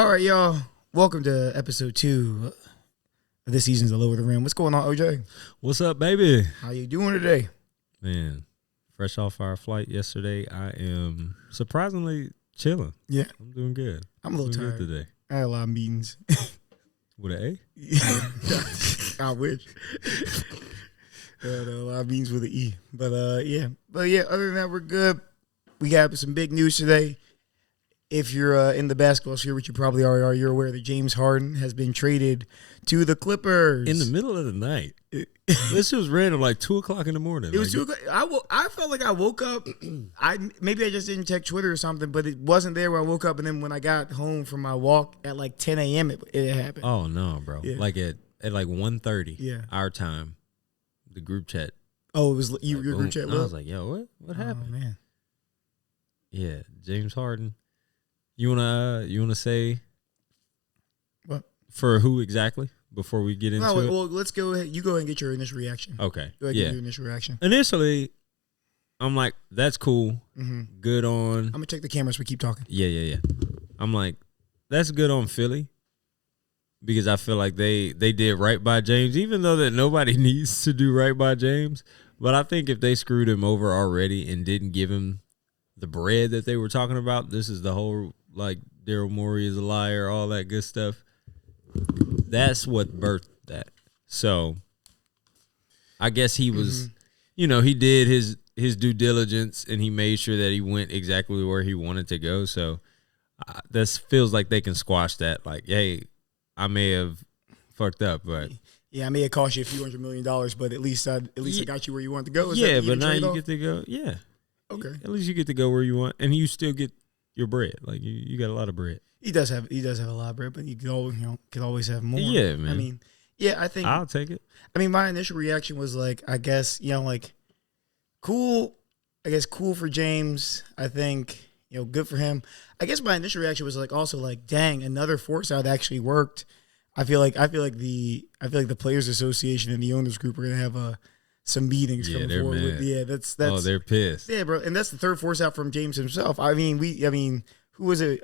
All right, y'all. Welcome to episode 2 of this season's The Lower the Rim. What's going on, OJ? What's up, baby? How you doing today? Man, fresh off our flight yesterday, I am surprisingly chilling. Yeah. I'm doing good. I'm a little Doing tired good today. I had a lot of meetings. With an I wish. I had a lot of meetings with an E. But yeah. Other than that, we're good. We got some big news today. If you're in the basketball sphere, which you probably already are, you're aware that James Harden has been traded to the Clippers. A in the middle of the night. This was random, like 2 o'clock in the morning. It was 2 o'clock. I felt like I woke up. Maybe I just didn't check Twitter or something, but it wasn't there when I woke up. And then when I got home from my walk at like 10 a.m., it happened. Oh no, bro! Yeah. Like at like 1:30, Yeah. our time, the group chat. Oh, it was your Like, group chat. and I was like, "Yo, what happened?" Oh man. Yeah, James Harden. You wanna say What? For who exactly? Before we get into it. Well, let's go ahead. You go ahead and get your initial reaction. Okay. Go ahead and Yeah. get your initial reaction. Initially, I'm like, that's cool. Mm-hmm. Good on. I'm gonna check the cameras. We keep talking. Yeah. I'm like, that's good on Philly because I feel like they did right by James, even though that nobody needs to do right by James. But I think if they screwed him over already and didn't give him the bread that they were talking about, this is the whole like Daryl Morey is a liar, all that good stuff. That's what birthed that. So I guess he was, he did his due diligence and he made sure that he went exactly where he wanted to go. So this feels like they can squash that. Like, hey, I may have fucked up, but yeah, I may have cost you a few $100 million, but at least I got you where you wanted to go. Is yeah, that but now you trade-off? get to go. Yeah, Okay. At least you get to go where you want, and you still get your bread. Like you got a lot of bread. He does have a lot of bread, but you could always have more. Yeah, man. I mean, yeah, I think I'll take it. I mean, my initial reaction was like, I guess, like cool. I guess cool for James. I think, good for him. I guess my initial reaction was like also like, dang, another force out actually worked. I feel like the Players Association and the owners group are gonna have some meetings Yeah, coming they're forward. mad. Yeah, that's Oh, they're pissed. yeah, bro, and that's the third force out from James himself. I mean, who was it?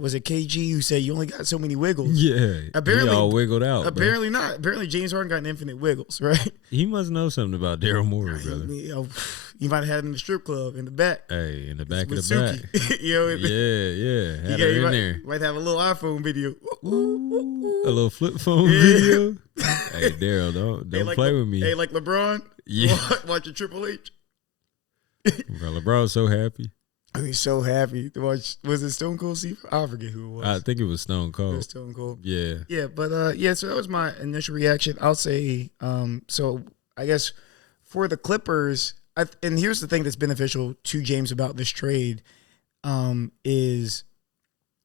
Was it KG who said you only got so many wiggles? Yeah, Apparently- he all wiggled out. Apparently not. Apparently James Harden got an infinite wiggles, right? bro. He must know something about Daryl Morey, brother. You might have had him in the strip club in the back. Hey, in the back of With the back. Suki. Yeah. Had her in there. Might have a little iPhone video. Ooh, a little flip phone Yeah. video. Hey, Daryl, don't Like play with me. Hey, like LeBron. Yeah. Watch your Triple H. Bro, LeBron's so happy. I mean, so happy to watch. Was it Stone Cold Steve? I forget who it was. I think it was Stone It Cold. was Stone Cold. Yeah. Yeah, but so that was my initial reaction. I'll say, so I guess for the Clippers, and here's the thing that's beneficial to James about this trade, is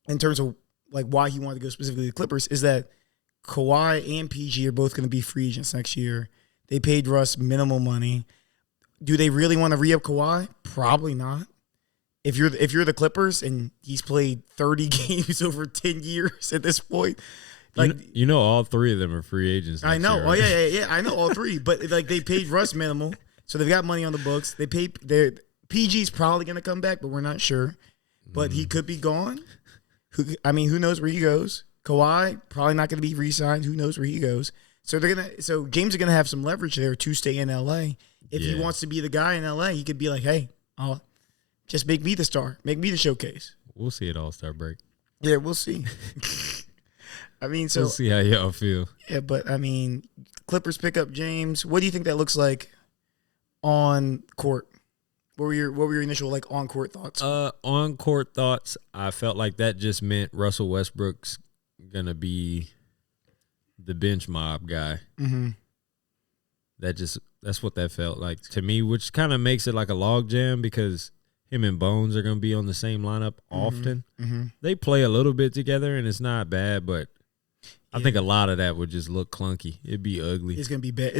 in terms of like why he wanted to go specifically to the Clippers, is that Kawhi and PG are both going to be free agents next year. They paid Russ minimal money. Do they really want to re-up Kawhi? Probably not. If you're the Clippers and he's played 30 games over 10 years at this point, like all three of them are free agents. I know. Next year, right? Yeah. I know all three, but like they paid Russ minimal, so they've got money on the books. They paid their PG's probably going to come back, but we're not sure. But he could be gone. Who knows where he goes? Kawhi probably not going to be re-signed. Who knows where he goes? So James is going to have some leverage there to stay in LA. If he wants to be the guy in LA, he could be like, hey, I'll just make me the star, make me the showcase. We'll see at All-Star break. Yeah, we'll see. I mean, so we'll see how y'all feel. yeah, but I mean, Clippers pick up James. What do you think that looks like on court? What were your initial like on court thoughts? On court thoughts, I felt like that just meant Russell Westbrook's gonna be the bench mob guy. Mm-hmm. That's what that felt like to me, which kind of makes it like a log jam because him and Bones are gonna be on the same lineup often. Mm-hmm. They play a little bit together, and it's not bad, but I think a lot of that would just look clunky. It'd be ugly. It's gonna be bad.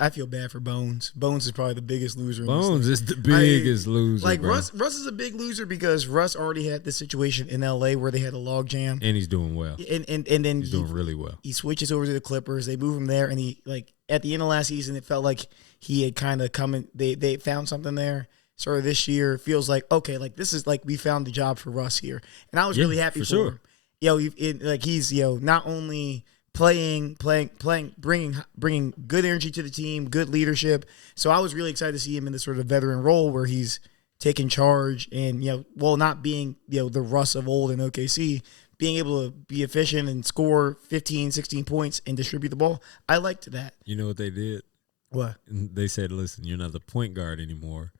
I feel bad for Bones. Bones is probably the biggest loser. Bones is the biggest loser. Like bro. Russ is a big loser because Russ already had this situation in LA where they had a log jam, and he's doing well. and then He's doing really well. He switches over to the Clippers. They move him there, and he like at the end of last season, it felt like he had kind of come in. They found something there. Sort of this year, it feels like okay, like this is like we found the job for Russ here, and I was really happy for him. he's not only playing, bringing good energy to the team, good leadership. So I was really excited to see him in this sort of veteran role where he's taking charge and not being the Russ of old in OKC, being able to be efficient and score 15, 16 points and distribute the ball. I liked that. You know what they did? What? They said, "Listen, you're not the point guard anymore.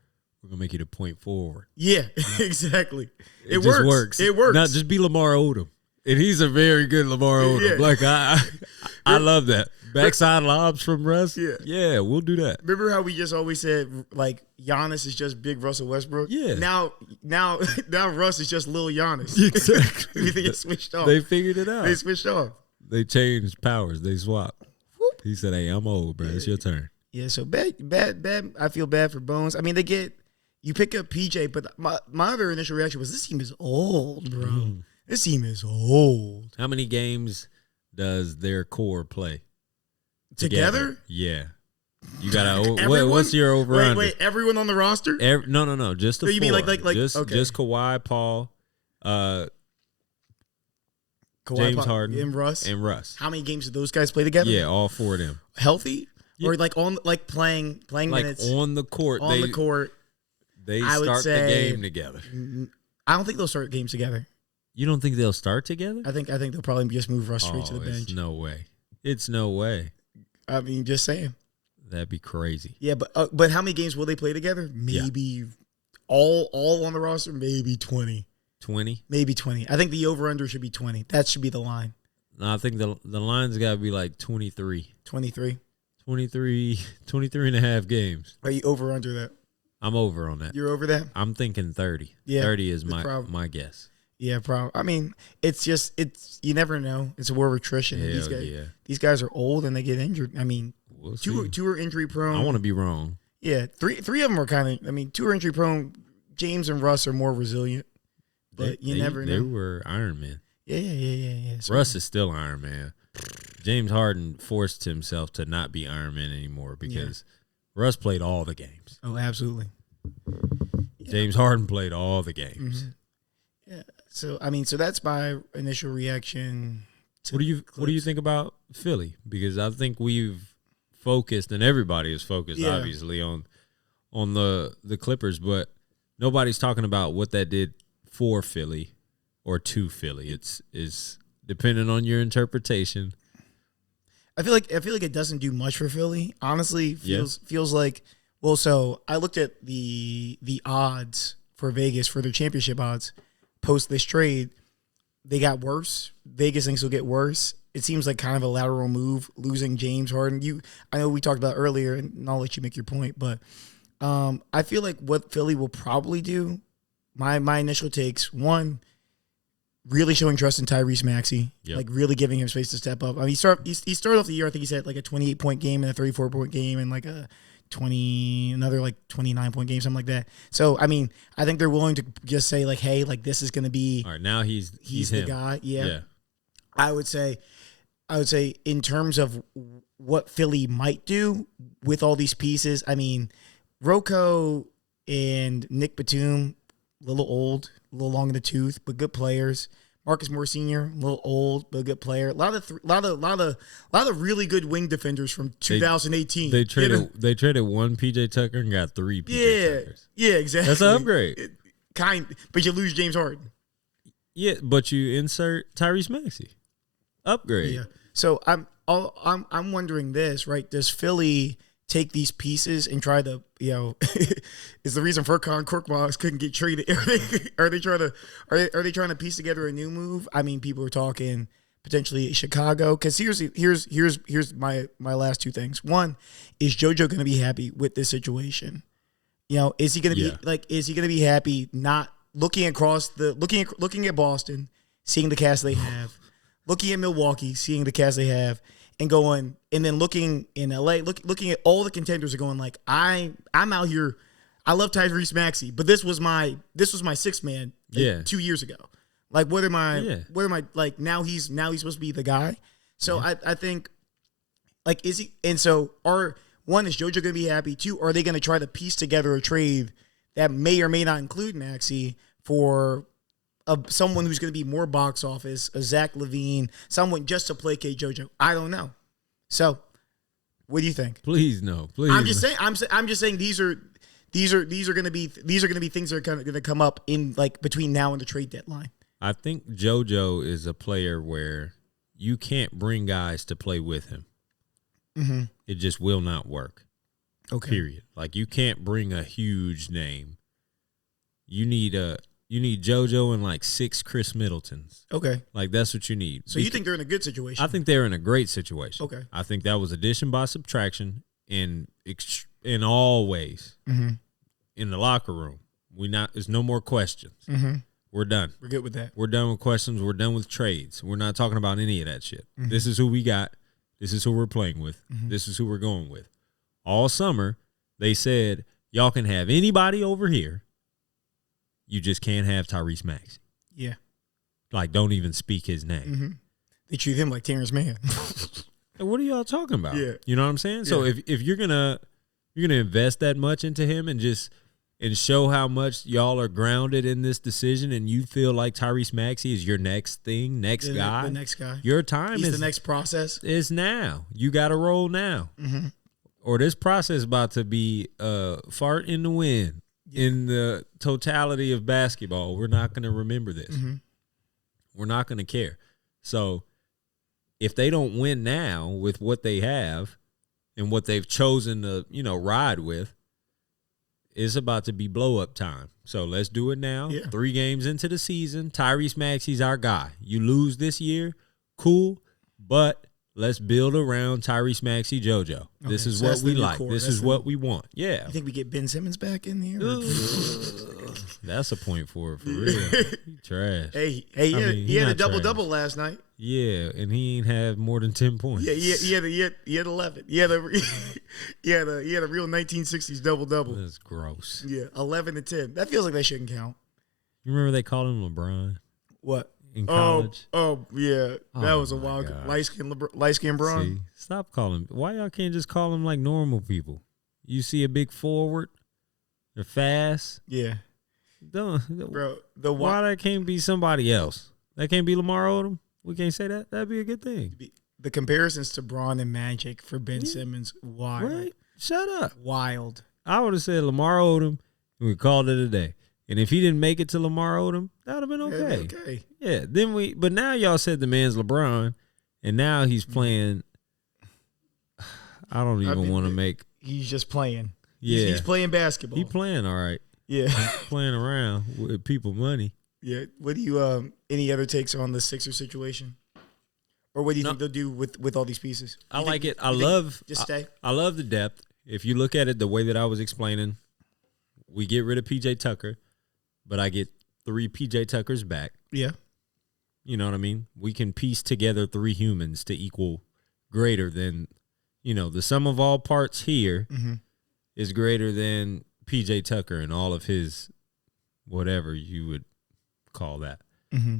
We're gonna make you the point forward." Yeah, exactly. It just works. It works. Not just be Lamar Odom. And he's a very good Lamar Odom. Yeah. Like I love that. Backside lobs from Russ. Yeah. Yeah, we'll do that. Remember how we just always said like Giannis is just big Russell Westbrook? Yeah. Now Russ is just little Giannis. Exactly. We think it's switched off. They figured it out. They switched off. They changed powers. They swapped. Whoop. He said, "Hey, I'm old, bro. It's your turn." Yeah, so bad. I feel bad for Bones. I mean, you pick up PJ, but my other initial reaction was this team is old, bro. Mm. This team is old. How many games does their core play Together? Yeah. You gotta. What's your over under? Wait, everyone on the roster? No. Just the So you four. mean like just okay. just Kawhi, Paul, Kawhi, James Harden, and Russ. How many games did those guys play together? Yeah, all four of them. Healthy? Yeah. Or like on playing Like minutes on the court. on the court? They I would start the say- game together. I don't think they'll start games together. You don't think they'll start together? I think they'll probably just move Russ straight to the bench. It's no way. It's no way. I mean, just saying. That'd be crazy. Yeah, but how many games will they play together? Maybe all on the roster. Maybe 20. 20? Maybe 20. I think the over under should be 20. That should be the line. No, I think the line's got to be like 23. 23. 23 and a half games. Are you over or under that? I'm over on that. You're over that? I'm thinking 30. Yeah, 30 is my guess. Yeah, probably. I mean, it's you never know. It's a war of attrition. These guys are old and they get injured. I mean, we'll two are injury prone. I want to be wrong. Yeah, three of them are kind of. I mean, two are injury prone. James and Russ are more resilient, but you never know. They were Iron Man. Yeah. So, Russ is still Iron Man. James Harden forced himself to not be Iron Man anymore because Russ played all the games. Oh, absolutely. James Harden played all the games. Mm-hmm. Yeah. So I mean, that's my initial reaction. What do you think about Philly? Because I think we've focused, and everybody is focused, obviously, on the Clippers, but nobody's talking about what that did for Philly or to Philly. It's depending on your interpretation. I feel like it doesn't do much for Philly. Honestly, feels like. Well, so I looked at the odds for Vegas for their championship odds post this trade. They got worse. Vegas thinks will get worse. It seems like kind of a lateral move, losing James Harden. I know we talked about earlier, and I'll let you make your point, but I feel like what Philly will probably do, my initial takes, one, really showing trust in Tyrese Maxey, like really giving him space to step up. I mean, he started off the year, I think he said like a 28-point game and a 34-point game and like another like 29-point game, something like that. So, I mean, I think they're willing to just say like, hey, like this is going to be. All right, now he's the guy. Yeah. I would say in terms of what Philly might do with all these pieces, I mean, Rocco and Nick Batum, a little old, a little long in the tooth, but good players. Marcus Morris Sr., a little old, but a good player. A lot of really good wing defenders from 2018. They traded one PJ Tucker and got three PJ Tuckers. Yeah, exactly. That's an upgrade. But you lose James Harden. Yeah, but you insert Tyrese Maxey. Upgrade. Yeah. So I'm wondering this, right? Does Philly take these pieces and try to, is the reason Furkan Korkmaz couldn't get traded? Are they trying to piece together a new move? I mean, people are talking potentially Chicago. Because here's my last two things. One, is JoJo going to be happy with this situation? Is he going to be happy not looking across looking at Boston, seeing the cast they have, looking at Milwaukee, seeing the cast they have, and going, and then looking in LA, looking at all the contenders are going like, I'm out here. I love Tyrese Maxey, but this was my sixth man 2 years ago. Like, what am I like now he's supposed to be the guy. So I think like, is he, and so one, is JoJo going to be happy? Two, are they going to try to piece together a trade that may or may not include Maxey for someone who's going to be more box office, a Zach LaVine, someone just to placate JoJo. I don't know. So, what do you think? Please no. Please. I'm just saying. I'm just saying these are going to be things that are going to come up in like between now and the trade deadline. I think JoJo is a player where you can't bring guys to play with him. Mm-hmm. It just will not work. Okay. Period. Like you can't bring a huge name. You need JoJo and like 6 Chris Middletons. Okay. Like that's what you need. So you think they're in a good situation? I think they're in a great situation. Okay. I think that was addition by subtraction in all ways. Mm-hmm. In the locker room, there's no more questions. Mm-hmm. We're done. We're good with that. We're done with questions. We're done with trades. We're not talking about any of that shit. Mm-hmm. This is who we got. This is who we're playing with. Mm-hmm. This is who we're going with. All summer, they said, y'all can have anybody over here. You just can't have Tyrese Maxey. Yeah. Like, don't even speak his name. Mm-hmm. They treat him like Terrence Mann. What are y'all talking about? Yeah. You know what I'm saying? So if you're gonna invest that much into him and show how much y'all are grounded in this decision and you feel like Tyrese Maxey is your next thing, guy. The next guy. Your time He's the next process. Is now. You got to roll now. Mm-hmm. Or this process about to be fart in the wind in the totality of basketball. We're not going to remember this. Mm-hmm. We're not going to care. So if they don't win now with what they have and what they've chosen to, ride with, it's about to be blow-up time. So let's do it now. Yeah. 3 games into the season, Tyrese Maxey's our guy. You lose this year, cool, but let's build around Tyrese Maxey, JoJo. Okay, this is what we like. This is what we want. Yeah. You think we get Ben Simmons back in here? That's a point forward for real. He trash. Hey, he had a double-double last night. Yeah, and he ain't have more than 10 points. Yeah, he had 11. He had a real 1960s double-double. That's gross. Yeah, 11 and 10. That feels like that shouldn't count. You remember they called him LeBron? What? In college? Oh yeah. That was a wild light-skinned Bron. See, stop calling. Why y'all can't just call them like normal people? You see a big forward, they're fast. Yeah. Bro, why that can't be somebody else? That can't be Lamar Odom? We can't say that? That'd be a good thing. The comparisons to Bron and Magic for Ben Simmons, wild. Right? Shut up. Wild. I would have said Lamar Odom, and we called it a day. And if he didn't make it to Lamar Odom, that would have been okay. Okay. Yeah. But now y'all said the man's LeBron, and now he's playing. I don't even want to make. He's just playing. Yeah. He's playing basketball. He's playing all right. Yeah. Playing around with people money. Yeah. What do you any other takes on the Sixers situation? Or what do you think they'll do with all these pieces? I like it. I love stay. I love the depth. If you look at it the way that I was explaining, we get rid of PJ Tucker, but I get 3 PJ Tuckers back. Yeah. You know what I mean? We can piece together 3 humans to equal greater than, the sum of all parts here is greater than PJ Tucker and all of his whatever you would call that. Mm-hmm.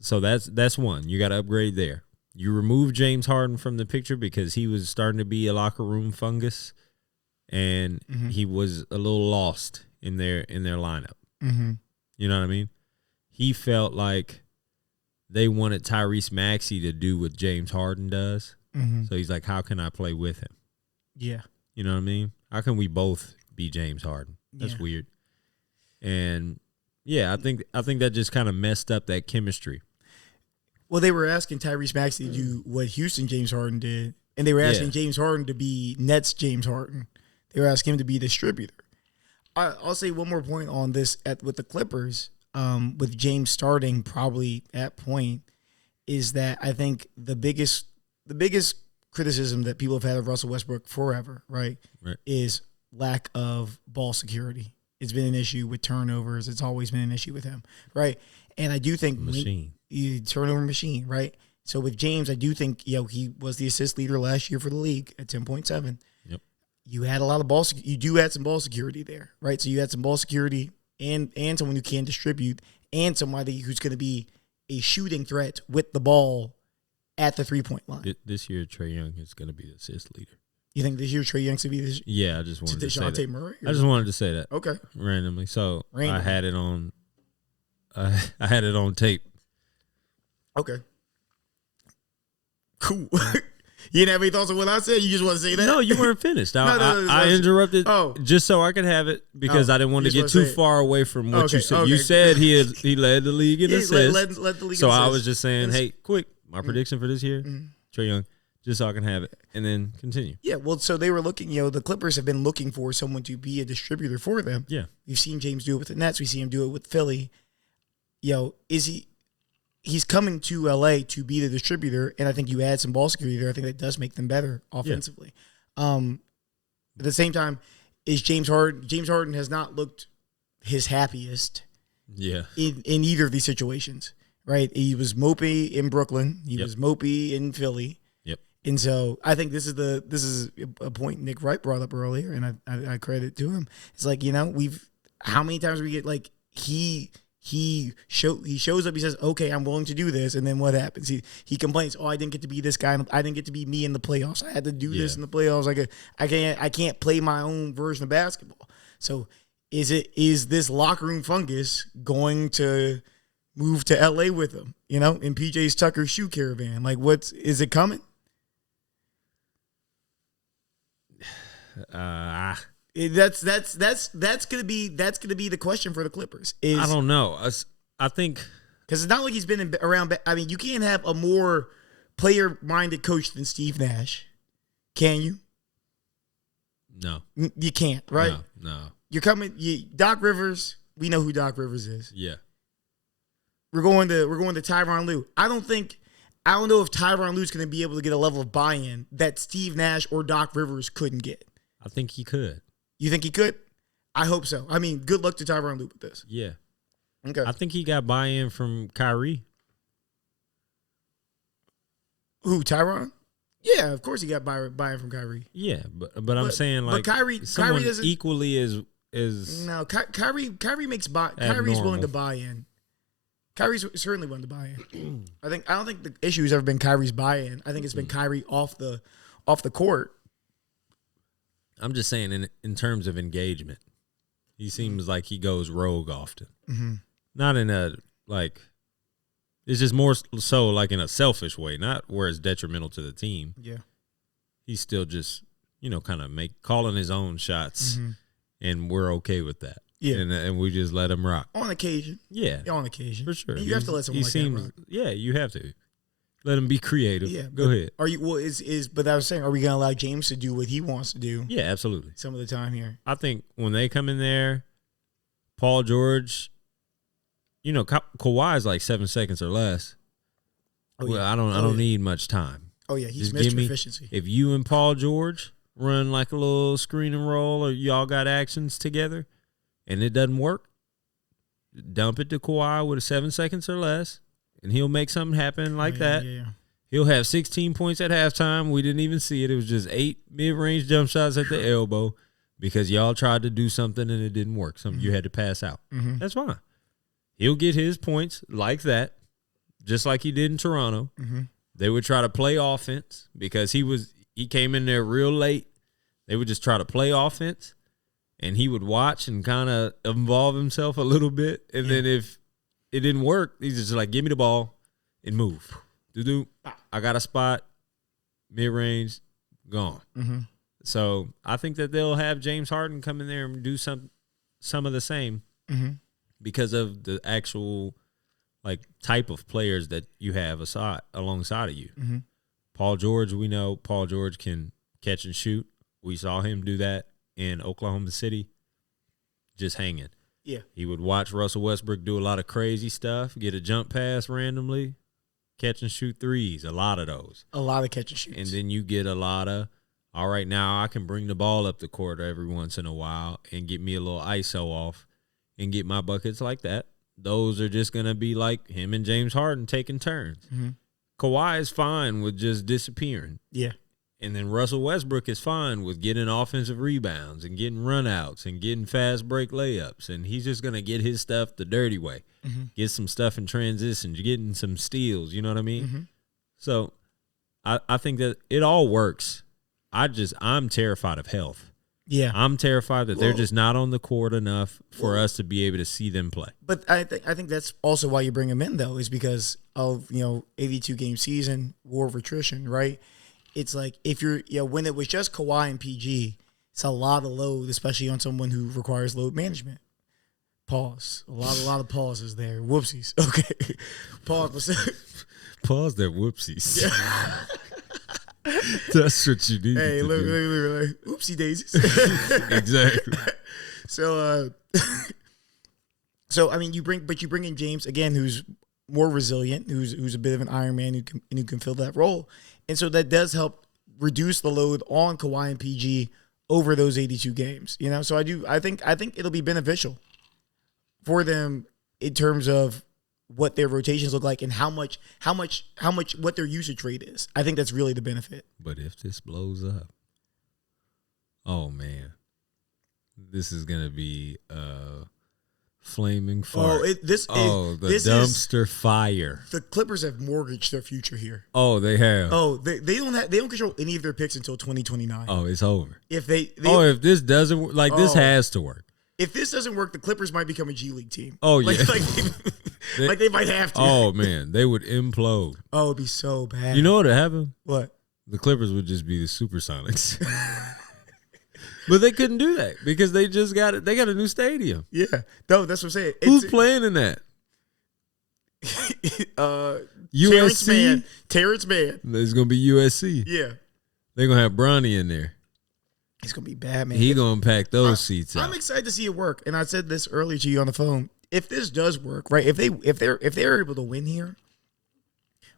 So that's one. You got to upgrade there. You remove James Harden from the picture because he was starting to be a locker room fungus, and he was a little lost in their lineup. Mm-hmm. You know what I mean? He felt like they wanted Tyrese Maxey to do what James Harden does. Mm-hmm. So he's like, how can I play with him? Yeah. You know what I mean? How can we both be James Harden? That's weird. And yeah, I think that just kind of messed up that chemistry. Well, they were asking Tyrese Maxey to do what Houston James Harden did, and they were asking James Harden to be Nets James Harden. They were asking him to be a distributor. I'll say one more point on this with the Clippers, with James starting probably at point, is that I think the biggest criticism that people have had of Russell Westbrook forever, right, is lack of ball security. It's been an issue with turnovers. It's always been an issue with him, right? And I do think turnover machine, right? So with James, I do think he was the assist leader last year for the league at 10.7. Yep. You had a lot of you do add some ball security there, right? So you had some ball security and someone who can distribute and somebody who's going to be a shooting threat with the ball at the 3-point line. This year, Trae Young is going to be the assist leader. You think this year Trae Young's going to be this? Yeah, I just wanted to say that. Murray? I just wanted to say that. Okay. Randomly. So I had it on I had it on tape. Okay. Cool. You didn't have any thoughts on what I said? You just want to say that? No, you weren't finished. No, I interrupted just so I could have it because I didn't want to get too far away from what you said. Okay. You said he led the league in assists. Let the league so in I assists. was just saying, hey, quick, my prediction for this year, Trae Young, just so I can have it, and then continue. Yeah, well, so they were looking, the Clippers have been looking for someone to be a distributor for them. Yeah. We've seen James do it with the Nets. We see him do it with Philly. He's coming to LA to be the distributor, and I think you add some ball security there. I think that does make them better offensively. Yeah. At the same time, is James Harden? James Harden has not looked his happiest. Yeah. In either of these situations, right? He was mopey in Brooklyn. He was mopey in Philly. Yep. And so I think this is a point Nick Wright brought up earlier, and I credit to him. It's like, how many times we get like he shows up, he says, okay, I'm willing to do this, and then what happens? He complains, I didn't get to be this guy, I didn't get to be me in the playoffs. I had to do this in the playoffs. I can't play my own version of basketball. So is this locker room fungus going to move to LA with him, in PJ's Tucker shoe caravan? Like, is it coming? That's gonna be the question for the Clippers. I don't know. I think because it's not like he's been around. I mean, you can't have a more player-minded coach than Steve Nash, can you? No, you can't. Right? No. You're coming. Doc Rivers. We know who Doc Rivers is. Yeah. We're going to Tyronn Lue. I don't know if Tyronn Lue's going to be able to get a level of buy-in that Steve Nash or Doc Rivers couldn't get. I think he could. You think he could? I hope so. I mean, good luck to Tyronn Lue with this. Yeah. Okay. I think he got buy-in from Kyrie. Who, Tyronn? Yeah, of course he got buy-in from Kyrie. Yeah, but I'm saying like Kyrie doesn't equally is no. Kyrie makes Kyrie's willing to buy in. Kyrie's certainly willing to buy in. I don't think the issue has ever been Kyrie's buy-in. I think it's been Kyrie off the court. I'm just saying in terms of engagement, he seems like he goes rogue often. Mm-hmm. Not in a like. It's just more so like in a selfish way, not where it's detrimental to the team. Yeah, he's still just kind of calling his own shots, and we're okay with that. Yeah, and we just let him rock on occasion. Yeah, on occasion for sure. And you have to let someone like that rock. Yeah, you have to let him be creative. Yeah, go ahead. Are you? Well, but I was saying, are we going to allow James to do what he wants to do? Yeah, absolutely. Some of the time here, I think when they come in there, Paul George. Kawhi is like 7 seconds or less. Oh, well, yeah. I don't need much time. Oh yeah, he's Mr. Efficiency. If you and Paul George run like a little screen and roll, or y'all got actions together, and it doesn't work, dump it to Kawhi with 7 seconds or less, and he'll make something happen like that. Yeah. He'll have 16 points at halftime. We didn't even see it. It was just 8 mid-range jump shots at the elbow because y'all tried to do something and it didn't work. You had to pass out. Mm-hmm. That's fine. He'll get his points like that, just like he did in Toronto. Mm-hmm. They would try to play offense because he came in there real late. They would just try to play offense, and he would watch and kind of involve himself a little bit. And then if it didn't work, he's just like, give me the ball and move. Do I got a spot, mid-range, gone. Mm-hmm. So I think that they'll have James Harden come in there and do some of the same. Mm-hmm. Because of the actual type of players that you have alongside of you. Mm-hmm. Paul George, we know Paul George can catch and shoot. We saw him do that in Oklahoma City, just hanging. Yeah. He would watch Russell Westbrook do a lot of crazy stuff, get a jump pass randomly, catch and shoot threes, a lot of those. A lot of catch and shoots. And then you get a lot of, all right, now I can bring the ball up the court every once in a while and get me a little ISO off. And get my buckets like that. Those are just going to be like him and James Harden taking turns. Mm-hmm. Kawhi is fine with just disappearing. Yeah. And then Russell Westbrook is fine with getting offensive rebounds and getting runouts and getting fast break layups. And he's just going to get his stuff the dirty way. Mm-hmm. Get some stuff in transition, getting some steals. You know what I mean? Mm-hmm. So I think that it all works. I'm terrified of health. Yeah. I'm terrified that they're Well- just not on the court enough for us to be able to see them play. But I think that's also why you bring him in, though, is because of 82 game season, war of attrition, right? It's like if you're when it was just Kawhi and PG, it's a lot of load, especially on someone who requires load management. Pause. A lot of pauses there. Whoopsies. Okay. Pause. Pause that whoopsies. That's what you need. Hey, to look, do. oopsie daisies. Exactly. So I mean, you bring in James again, who's more resilient, who's a bit of an Iron Man who can fill that role, and so that does help reduce the load on Kawhi and PG over those 82 games. So I think it'll be beneficial for them in terms of what their rotations look like and how much what their usage rate is. I think that's really the benefit. But if this blows up, oh man, this is gonna be flaming fire. The dumpster fire. The Clippers have mortgaged their future here. Oh, they have. Oh, they don't control any of their picks until 2029. Oh, it's over. If this doesn't this has to work. If this doesn't work, the Clippers might become a G League team. Oh yeah, like they might have to. Oh man, they would implode. Oh, it'd be so bad. You know what would happen? What? The Clippers would just be the Supersonics. But they couldn't do that because they just got it. They got a new stadium. Yeah, no, that's what I'm saying. Who's playing in that? USC. Terrence Mann. It's gonna be USC. Yeah, they're gonna have Bronny in there. It's gonna be bad, man. He gonna pack those seats out. I'm excited to see it work, and I said this earlier to you on the phone. If this does work, right? If they're able to win here,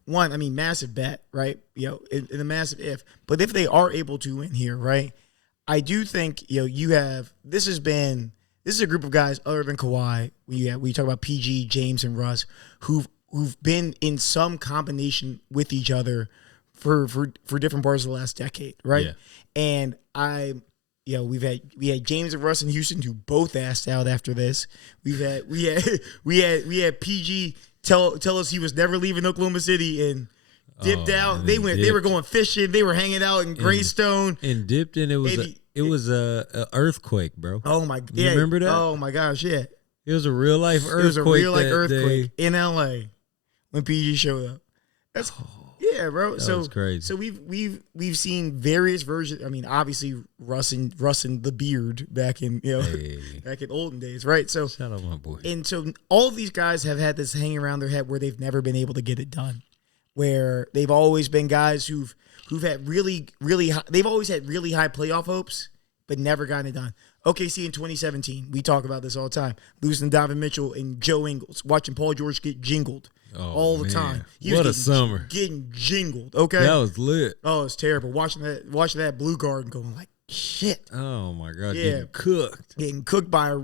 one, I mean, massive bet, right? In a massive if. But if they are able to win here, right? I do think this is a group of guys other than Kawhi. We talk about PG, James, and Russ who've been in some combination with each other for different parts of the last decade, right? Yeah. And we had James and Russ in Houston who both asked out after this. We had PG tell us he was never leaving Oklahoma City and dipped out. They were going fishing. They were hanging out in Greystone and dipped. And it was a earthquake, bro. Oh my! You remember that? Oh my gosh! Yeah, it was a real life earthquake. It was a real life earthquake in LA when PG showed up. That's yeah, bro. That was crazy. So we've seen various versions. I mean, obviously Russ and the Beard back in back in olden days, right? So shout out my boy. And so all of these guys have had this hanging around their head where they've never been able to get it done. Where they've always been guys who've had really high, they've always had really high playoff hopes, but never gotten it done. OKC in 2017, we talk about this all the time. Losing Donovan Mitchell and Joe Ingles, watching Paul George get jingled all the time. What a summer. Getting jingled, okay? That was lit. Oh, it's terrible. Watching that blue guard and going like, shit. Oh, my God. Yeah. Getting cooked by,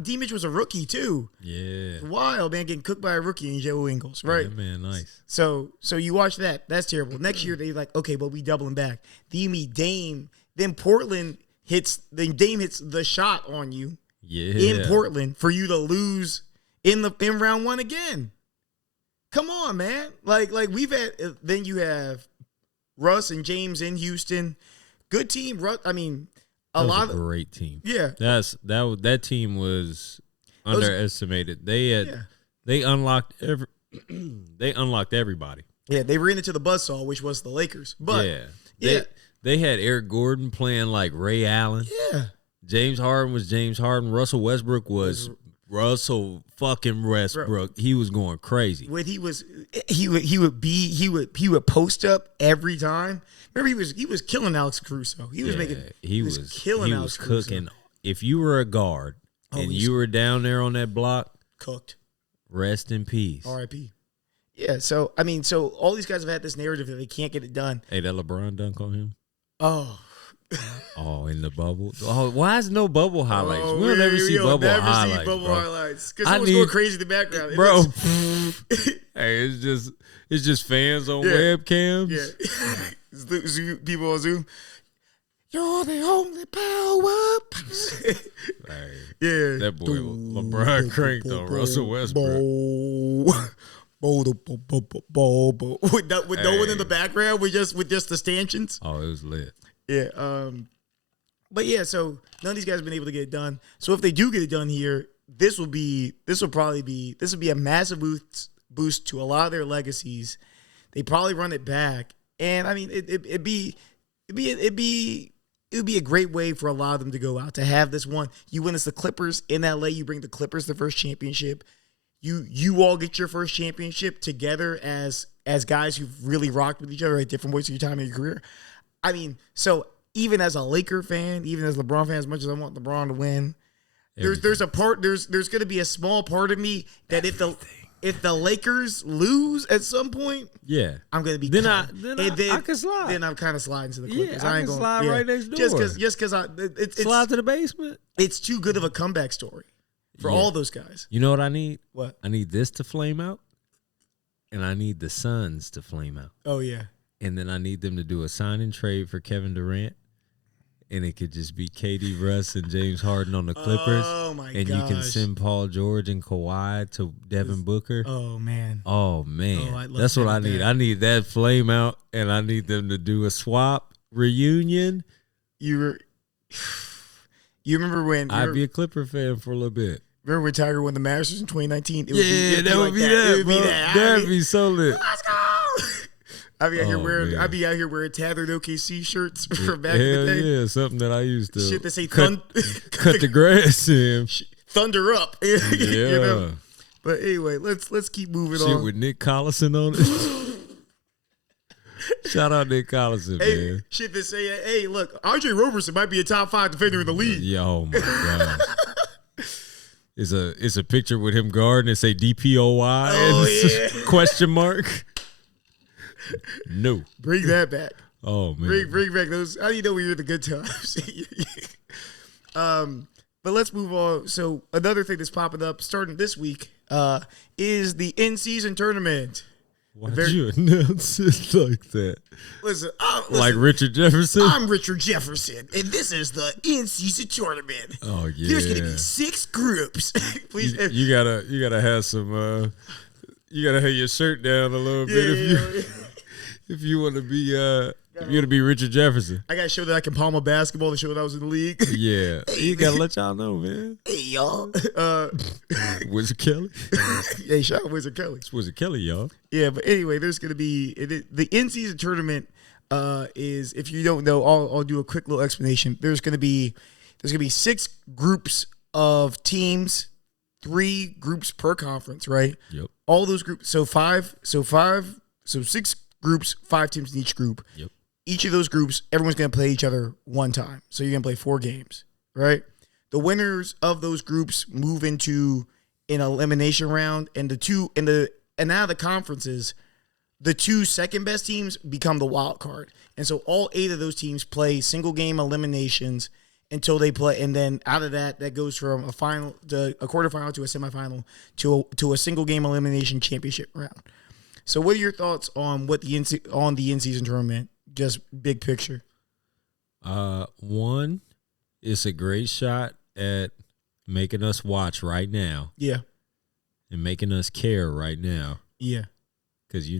D-Mitch was a rookie, too. Yeah. It's wild, man, getting cooked by a rookie in Joe Ingles, right? Yeah, man, nice. So you watch that. That's terrible. Next year, they're like, okay, but we doubling back. Then you meet Dame. Then Dame hits the shot on you in Portland for you to lose in round one again. Come on, man. Like we've had. Then you have Russ and James in Houston. Good team. Russ, I mean, a great team. Yeah, that team was underestimated. They unlocked everybody. Yeah, they ran into the buzzsaw, which was the Lakers. But they had Eric Gordon playing like Ray Allen. Yeah, James Harden was James Harden. Russell Westbrook was Russell fucking Westbrook. Bro, he was going crazy. When he would post up every time. Remember, he was killing Alex Caruso. He was killing Alex Caruso. Cooking. If you were a guard and you were down there on that block, cooked. Rest in peace. R.I.P. Yeah. So all these guys have had this narrative that they can't get it done. Hey, that LeBron dunk on him. Oh. Oh, in the bubble. Oh, why is no bubble highlights? We'll never see bubble highlights. Highlights because someone's going crazy in the background, bro. Hey, it's just fans on webcams. Yeah, people on Zoom. You're the only power. Yeah, that boy LeBron cranked on Russell Westbrook. With no one in the background, with just the stanchions. Oh, it was lit. Yeah. But yeah, so none of these guys have been able to get it done. So if they do get it done here, this will be a massive boost to a lot of their legacies. They probably run it back, and I mean it'd be a great way for a lot of them to go out to have this one. You win as the Clippers in LA. You bring the Clippers the first championship. You all get your first championship together as guys who've really rocked with each other at different points of your time in your career. I mean, so even as a Laker fan, even as a LeBron fan, as much as I want LeBron to win, there's going to be a small part of me that if the Lakers lose at some point, yeah, I'm going to be I can slide. Then I'm kind of sliding to the Clippers. Yeah, I ain't can slide right next door. Just because it's slide to the basement. It's too good of a comeback story for all those guys. You know what I need? What? I need this to flame out, and I need the Suns to flame out. Oh yeah. And then I need them to do a sign and trade for Kevin Durant. And it could just be KD, Russ, and James Harden on the Clippers. Oh, my And gosh. you can send Paul George and Kawhi to Devin Booker. Oh, man. Oh, that's what I need. that. I need that flame out, and I need them to do a swap reunion. You remember when... I'd be a Clipper fan for a little bit. Remember when Tiger won the Masters in 2019? That would be that. That'd be so lit. Let's go! I'd be out here wearing tattered OKC shirts from back in the day. Yeah, something that I used to shit that say cut the grass in. Thunder up. Yeah. You know? But anyway, let's keep moving on. Shit with Nick Collison on it. Shout out Nick Collison, man. Shit that say, hey, look, Andre Roberson might be a top 5 defender in the league. Yeah, oh my God. It's a picture with him guarding and say DPOY and question mark. No. Bring that back. Oh man. Bring back those. How do you know when you're in the good times? But let's move on. So another thing that's popping up starting this week is the in-season tournament. Why'd you announce it like that? Listen, like Richard Jefferson? I'm Richard Jefferson, and this is the in-season tournament. Oh yeah. There's gonna be 6 groups. Please, you gotta have some. You gotta have your shirt down a little bit if you want to be. If you want to be Richard Jefferson. I gotta show that I can palm a basketball to show that I was in the league. Yeah, you gotta let y'all know, man. Hey y'all, Wizard Kelly. Hey, shout out Wizard Kelly. It's Wizard Kelly, y'all. Yeah, but anyway, there's gonna be the in-season tournament. Is, if you don't know, I'll do a quick little explanation. There's gonna be 6 groups of teams, 3 groups per conference, right? Yep. All those groups. So 6 groups, 5 teams in each group. Yep. Each of those groups, everyone's going to play each other one time. So you're going to play 4 games, right? The winners of those groups move into an elimination round, and out of the conferences, the 2 second best teams become the wild card. And so all 8 of those teams play single game eliminations until they play, and then out of that goes from a final to a quarterfinal to a semifinal to a single game elimination championship round. So what are your thoughts on the in-season tournament? Just big picture. One, it's a great shot at making us watch right now. Yeah. And making us care right now. Yeah. Because I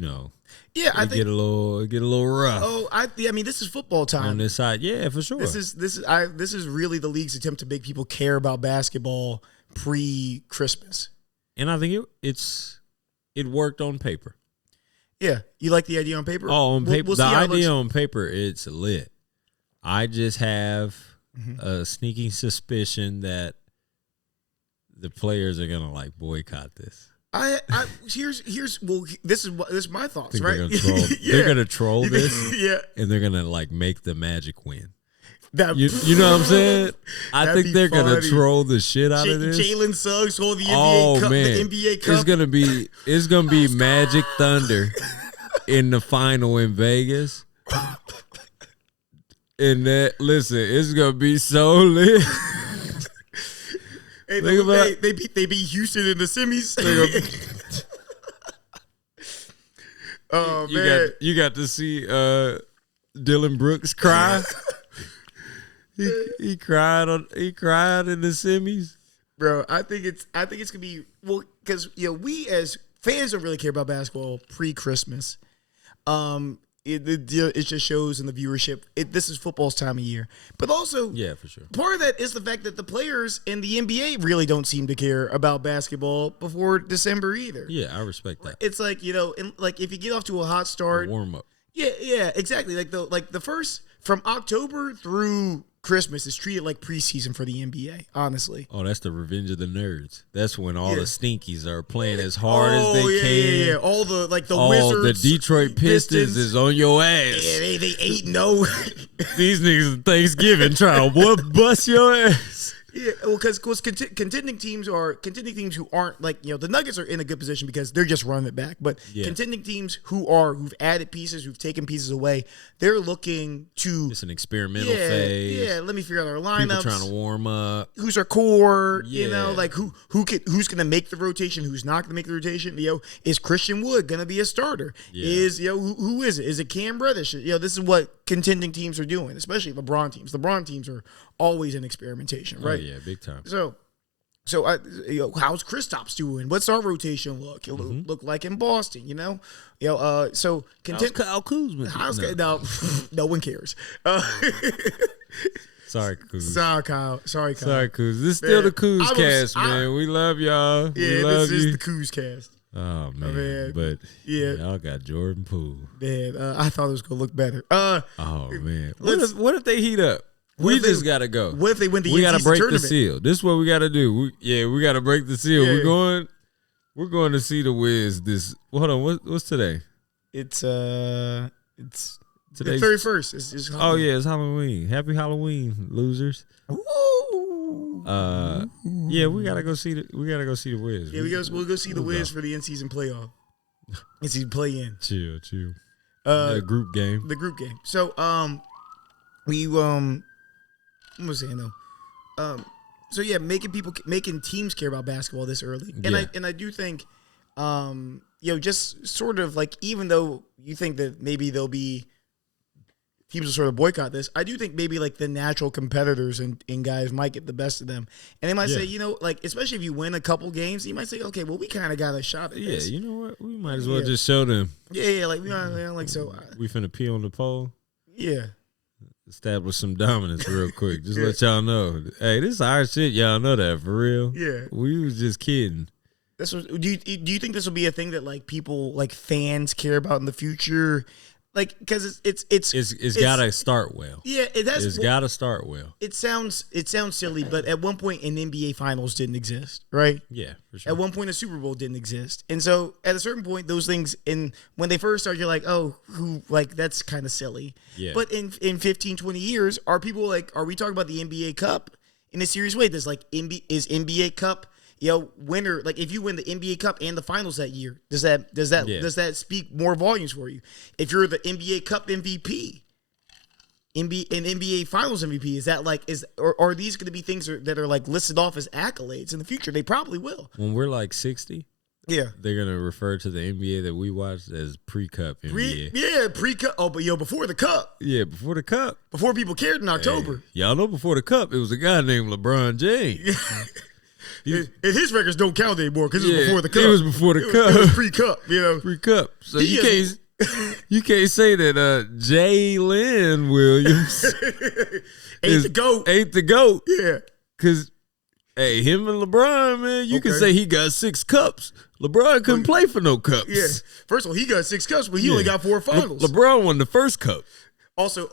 think get a little rough. Oh, I mean, this is football time on this side. Yeah, for sure. This is really the league's attempt to make people care about basketball pre-Christmas. And I think it worked on paper. Yeah, you like the idea on paper? Oh, on paper, we'll the idea on paper, it's lit. I just have a sneaking suspicion that the players are gonna boycott this. This is my thoughts, right? They're gonna troll. They're gonna troll this, yeah, and they're gonna make the Magic win. You know what I'm saying? I think they're gonna troll the shit out of this. Jalen Suggs hold the NBA Cup. Man. The NBA Cup. It's gonna be Magic Thunder in the final in Vegas. And it's gonna be so lit. Hey, they beat Houston in the semis. Oh man, you got to see Dylan Brooks cry. He cried in the semis. Bro, I think it's gonna be because we as fans don't really care about basketball pre-Christmas. it just shows in the viewership. This is football's time of year, but also Yeah, for sure. part of that is the fact that the players in the NBA really don't seem to care about basketball before December either. Yeah, I respect that. It's like, like if you get off to a hot start, Warm up. yeah, exactly. Like the first from October through Christmas is treated like preseason for the NBA, honestly. Oh, that's the revenge of the nerds. That's when all the stinkies are playing as hard as they can. Yeah. All the The Detroit Pistons is on your ass. Yeah, they 8-0. These niggas at Thanksgiving trying to bust your ass. Yeah, well, because contending teams who aren't the Nuggets are in a good position because they're just running it back. But contending teams who've added pieces, who've taken pieces away, they're looking to it's an experimental phase. Yeah, let me figure out our lineups. People trying to warm up. Who's our core? Yeah. Who's going to make the rotation? Who's not going to make the rotation? Is Christian Wood going to be a starter? Yeah. Who is it? Is it Cam Reddish? This is what contending teams are doing, especially LeBron teams. LeBron teams are always in experimentation, right? Oh, yeah, big time. So how's Kristaps doing? What's our rotation look like in Boston? So How's Kyle Kuzma? No one cares. Sorry, Kuz. Sorry, Kyle. Sorry, Kuz. This is still the Kuz cast, man. We love y'all. Yeah, we love this you. is the Kuz cast. Oh man, but y'all got Jordan Poole. Man, I thought it was gonna look better. Oh man, what if they heat up? We just gotta go. What if they win the We gotta break tournament? the seal. This is what we gotta do. We gotta break the seal. Yeah. We're going to see the Wiz. Hold on. What's today? It's Today's the 31st. It's Oh yeah, it's Halloween. Happy Halloween, losers. Ooh. Yeah, we gotta go see the Wiz. Yeah, we'll go see the Wiz for the in-season playoff. In-season play-in. Chill. The group game. The group game. So what was I saying though? So yeah, making teams care about basketball this early, and I do think, just sort of like, even though you think that maybe there'll be teams will sort of boycott this, I do think maybe like the natural competitors and guys might get the best of them, and they might say, especially if you win a couple games, you might say, okay, well, we kind of got a shot at this. Yeah, you know what? We might as well just show them. Yeah, like we so. We finna pee on the pole. Yeah. Establish some dominance real quick. Just let y'all know. Hey, this is our shit. Y'all know that for real. Yeah. We was just kidding. Do you think this will be a thing that like people, like fans, care about in the future? Like, because it's gotta start well. Yeah, it's gotta start well. It sounds silly, but at one point an NBA Finals didn't exist, right? Yeah, for sure. At one point a Super Bowl didn't exist, and so at a certain point those things, when they first started, you're like, oh, that's kind of silly. Yeah. But in 15, 20 years, are we talking about the NBA Cup in a serious way? Is NBA Cup winner, like if you win the NBA Cup and the Finals that year, does that speak more volumes for you? If you're the NBA Cup MVP, an NBA Finals MVP, is that are these going to be things that are like listed off as accolades in the future? They probably will. When we're like 60, yeah, they're gonna refer to the NBA that we watched as pre-Cup NBA. Pre-Cup. Oh, but before the Cup. Yeah, before the Cup. Before people cared in October. Hey, y'all know before the Cup, it was a guy named LeBron James. And his records don't count anymore because it was before the Cup. It was before the Cup. It was pre-Cup, Pre-Cup. So you can't say that Jalen Williams ain't the GOAT. Yeah. Because, hey, him and LeBron, man, you can say he got 6 cups. LeBron couldn't play for no cups. Yeah. First of all, he got 6 cups, but he only got 4 finals. LeBron won the first cup. Also,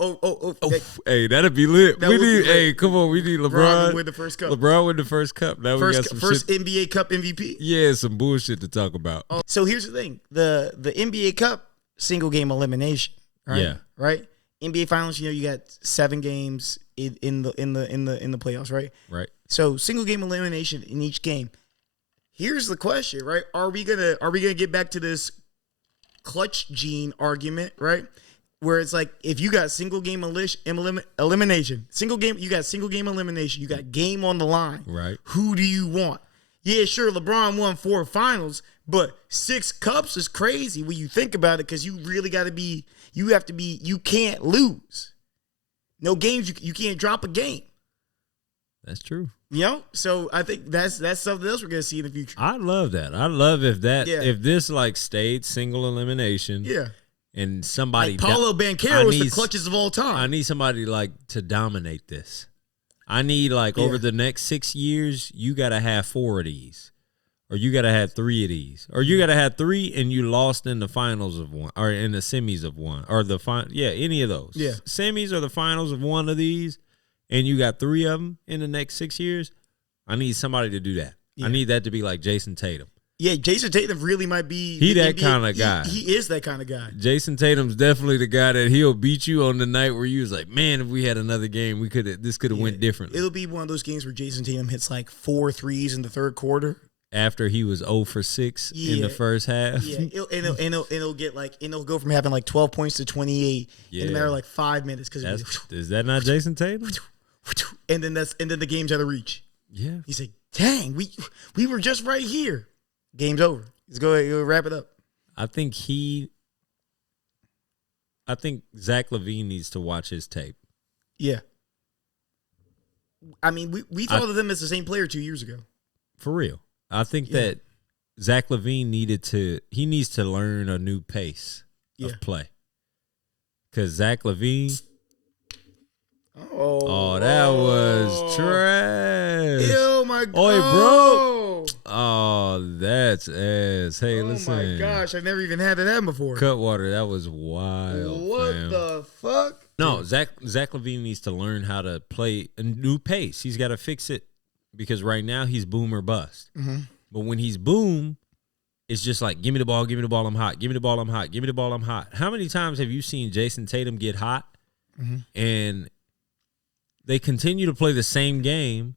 hey, that'd be lit. Come on, we need LeBron to win the first cup. LeBron win the first cup. Now we got some first shit. NBA Cup MVP. Yeah, some bullshit to talk about. So here's the thing: the NBA Cup single game elimination. Right? Yeah. Right. NBA Finals. You got 7 games in the playoffs. Right. Right. So single game elimination in each game. Here's the question, right? Are we gonna get back to this clutch gene argument, right? Where it's like, if you got single game elimination, you got game on the line. Right. Who do you want? Yeah, sure, LeBron won 4 finals, but 6 cups is crazy when you think about it, because you really you can't lose. No games, you can't drop a game. That's true. So I think that's something else we're gonna see in the future. I love that. I love if this stayed single elimination. Yeah. and somebody Like Paulo Banchero is the clutches of all time. I need somebody like to dominate this. I need over the next 6 years, you got to have 4 of these. Or you got to have 3 of these. Or you got to have 3 and you lost in the finals of one. Or in the semis of one. Or any of those. Yeah. Semis or the finals of one of these. And you got 3 of them in the next 6 years. I need somebody to do that. Yeah. I need that to be like Jason Tatum. Yeah, Jason Tatum really might be. He that kind of guy. He is that kind of guy. Jason Tatum's definitely the guy that he'll beat you on the night where you was like, man, if we had another game, this could have went differently. It'll be one of those games where Jason Tatum hits like 4 threes in the third quarter. After he was 0 for 6 in the first half. Yeah, it'll get it'll go from having like 12 points to 28 in a matter of like 5 minutes. Is that not Jason Tatum? And then the game's out of reach. Yeah. He's like, dang, we were just right here. Game's over. Let's go wrap it up. I think Zach LaVine needs to watch his tape. Yeah. I mean, we thought of them as the same player 2 years ago. For real. I think that Zach LaVine needs to learn a new pace of play. Because Zach LaVine. Oh, that was trash. Oh, my God. Oi, bro. Oh, that's ass. Hey, listen. Oh, my gosh. I've never even had that before. Cutwater, that was wild. What the fuck? No, Zach LaVine needs to learn how to play a new pace. He's got to fix it because right now he's boom or bust. Mm-hmm. But when he's boom, it's just like, give me the ball, I'm hot. Give me the ball, I'm hot. Give me the ball, I'm hot. How many times have you seen Jason Tatum get hot and they continue to play the same game,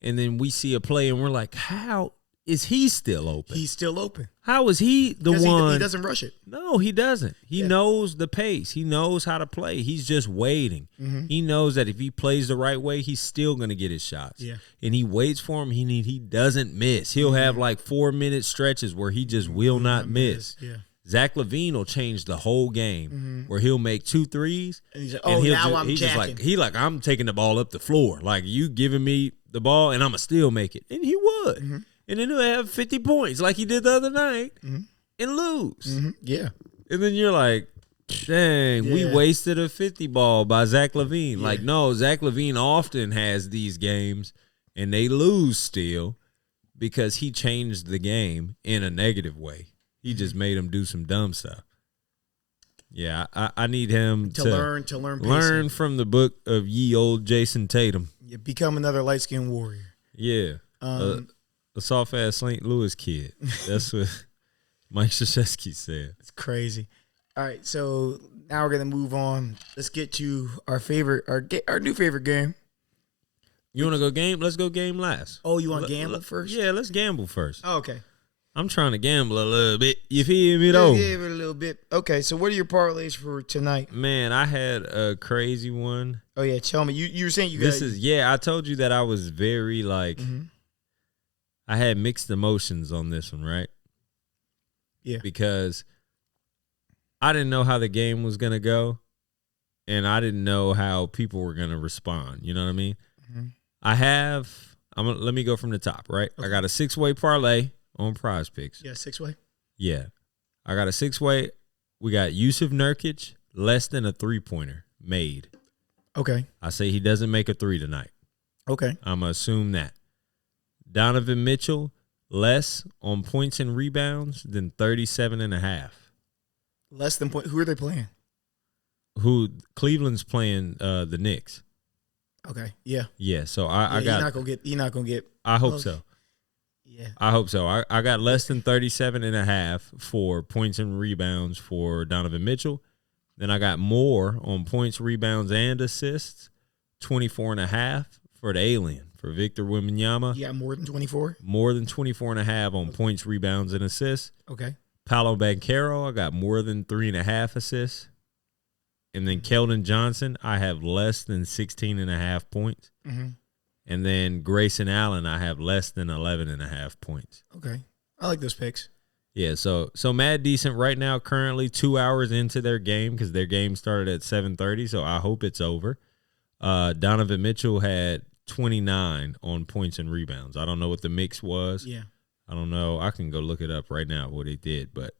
and then we see a play and we're like, how is he still open? He's still open. How is he the one? He doesn't rush it. No, he doesn't. He knows the pace. He knows how to play. He's just waiting. Mm-hmm. He knows that if he plays the right way, he's still going to get his shots. Yeah. And he waits for him. He doesn't miss. He'll have like 4-minute stretches where he just will not miss. Yeah. Zach LaVine will change the whole game where he'll make 2 threes. And he's like, I'm jacking. I'm taking the ball up the floor. Like, you giving me the ball and I'm going to still make it. And he would. Mm-hmm. And then he'll have 50 points like he did the other night and lose. Mm-hmm. Yeah. And then you're like, dang, we wasted a 50 ball by Zach LaVine. Yeah. Like, no, Zach LaVine often has these games and they lose still because he changed the game in a negative way. He just made him do some dumb stuff. Yeah, I need him to learn from the book of ye old Jason Tatum. Yeah, become another light-skinned warrior. Yeah. A soft-ass St. Louis kid. That's what Mike Krzyzewski said. It's crazy. All right, so now we're going to move on. Let's get to our new favorite game. You want to go game? Let's go game last. Oh, you want to gamble first? Yeah, let's gamble first. Oh, okay. I'm trying to gamble a little bit. You feel me, though? Yeah, a little bit. Okay, so what are your parlays for tonight? Man, I had a crazy one. Oh, yeah, tell me. You were saying I told you that I was very, I had mixed emotions on this one, right? Yeah. Because I didn't know how the game was going to go, and I didn't know how people were going to respond. You know what I mean? Mm-hmm. Let me go from the top, right? Okay. I got a 6-way parlay on Prize Picks. Yeah, 6-way? Yeah. I got a 6-way. We got Yusuf Nurkic, less than a 3-pointer made. Okay. I say he doesn't make a 3 tonight. Okay. I'm going to assume that. Donovan Mitchell, less on points and rebounds than 37.5. Less than point. Who are they playing? Cleveland's playing the Knicks. Okay. Yeah. Yeah. So I got. He's not gonna get. I hope so. Yeah. I hope so. I got less than 37.5 for points and rebounds for Donovan Mitchell. Then I got more on points, rebounds, and assists. 24.5 for the alien, for Victor Wembanyama. You got more than 24? More than 24.5 on points, rebounds, and assists. Okay. Paolo Banchero, I got more than 3.5 assists. And then Keldon Johnson, I have less than 16.5 points. Mm-hmm. And then Grayson Allen, I have less than 11.5 points. Okay. I like those picks. Yeah, so mad decent right now, currently 2 hours into their game because their game started at 7:30, so I hope it's over. Donovan Mitchell had 29 on points and rebounds. I don't know what the mix was. Yeah. I don't know. I can go look it up right now what he did, but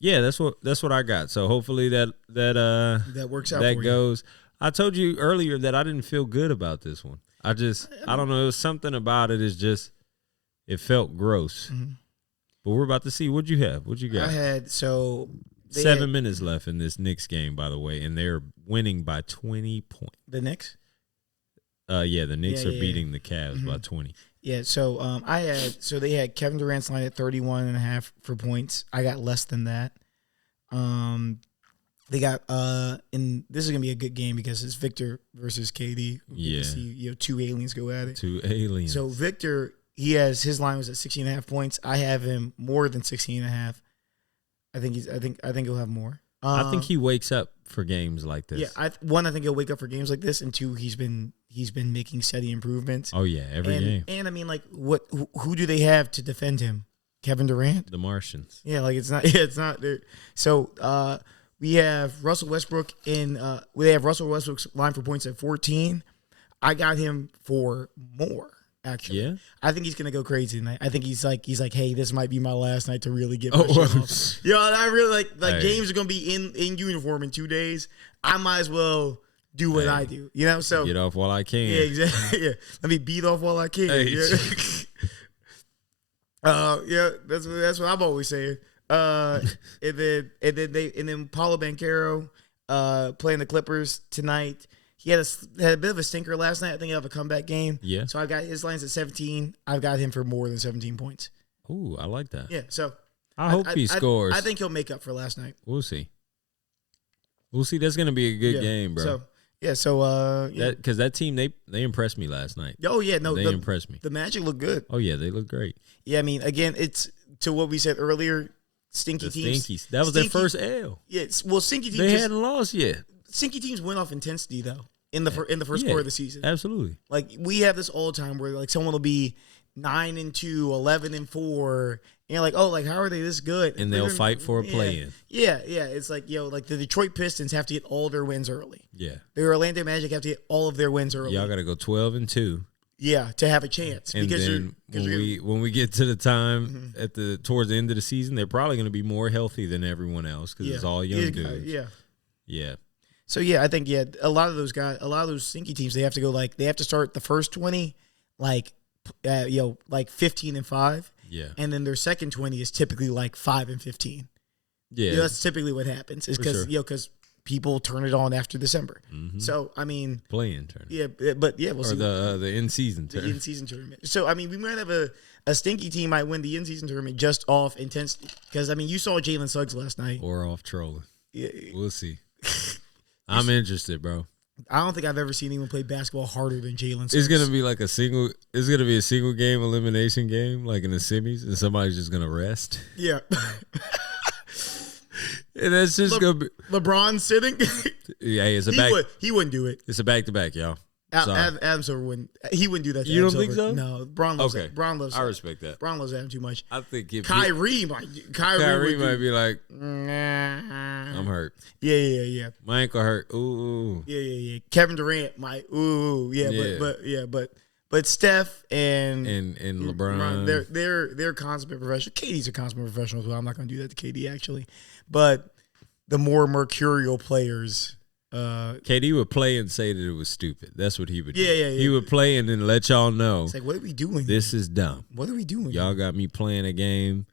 Yeah, that's what I got. So hopefully That works out that for goes. I told you earlier that I didn't feel good about this one. I don't know. It was something about it. Is just it felt gross. you. But we're about to see. What'd you have? What you got? I had they 7 had minutes left in this Knicks game, by the way, and they're winning by 20 points. the Knicks. Yeah, the Knicks are Yeah. beating the Cavs by 20. Yeah, so they had Kevin Durant's line at 31.5 for points. I got less than that. They got and this is gonna be a good game because it's Victor versus KD. We get to see, two aliens go at it. Two aliens. So Victor, his line was at 16.5 points. I have him more than 16.5. I think he'll have more. I think he wakes up for games like this. Yeah, I think he'll wake up for games like this, and two, he's been making steady improvements. Oh yeah, every game. And I mean, like, who do they have to defend him? Kevin Durant, The Martians. Yeah, like it's not. Yeah, it's not there. So we have Russell Westbrook they have Russell Westbrook's line for points at 14. I got him for more. Actually, Yeah, I think he's gonna go crazy tonight. I think he's like, hey, this might be my last night to really get Oh, my shit off. Yeah, I really like Hey. games are gonna be in uniform in 2 days. I might as well do what Hey. I do, you know. So get off while I can. yeah, exactly. Yeah, let me beat off while I can. Hey. Yeah, that's what I'm always saying. And then Paulo Banchero playing the Clippers tonight. He had a bit of a stinker last night. I think he'll have a comeback game. Yeah. So I got his lines at 17. I've got him for more than 17 points. Ooh, I like that. Yeah. So I hope he scores. I think he'll make up for last night. We'll see. We'll see. That's gonna be a good game, bro. So yeah. Because that team they impressed me last night. Oh yeah, no, They impressed me. The Magic look good. Oh yeah, they look great. Yeah, I mean, again, it's to what we said earlier. Stinky The teams. Stinkies. That was their first L. Yeah, well, stinky teams. They hadn't lost yet. Stinky teams win off intensity though in the first Yeah, part of the season. Absolutely. Like we have this all the time where like someone will be 9-2, 11-4, and you're like, oh, like how are they this good? And they'll fight for a play-in. Yeah. It's like like the Detroit Pistons have to get all their wins early. Yeah. The Orlando Magic have to get all of their wins early. Y'all got to go 12-2. Yeah, to have a chance. And because then when we get to the time towards the end of the season, they're probably going to be more healthy than everyone else because it's all young dudes. Yeah. So I think a lot of those guys, a lot of those stinky teams, they have to go they have to start the first 20 like 15-5. Yeah. And then their second 20 is typically like 5-15. Yeah. That's typically what happens. Is because because people turn it on after December. Mm-hmm. So I mean, playing tournament. Yeah, but we'll see. The in season The tournament. in season tournament. So I mean, we might have a stinky team might win the in season tournament just off intensity. Because I mean, you saw Jalen Suggs last night. Or off trolling. Yeah. We'll see. I'm interested, bro. I don't think I've ever seen anyone play basketball harder than Jalen Suggs. It's gonna be like a single game elimination game, like in the semis, and somebody's just gonna rest. Yeah. And that's just gonna be LeBron sitting. Yeah, it's a He wouldn't do it. It's a back to back, y'all. Adam Silver wouldn't. He wouldn't do that. To You Adam don't think Silver. so? No, Bron loves. Okay. Bron loves. I respect that. Bron loves Adam too much. I think if Kyrie might might be like, I'm hurt. Yeah. My ankle hurt. Ooh. Yeah. Kevin Durant might. Yeah. But Steph and LeBron, they're consummate professionals. KD's a consummate professional as well. I'm not going to do that to KD actually, but the more mercurial players. KD would play and say that it was stupid. That's what he would do. Yeah. He would play and then let y'all know. It's like, what are we doing? This is dumb. What are we doing? Y'all got me playing a game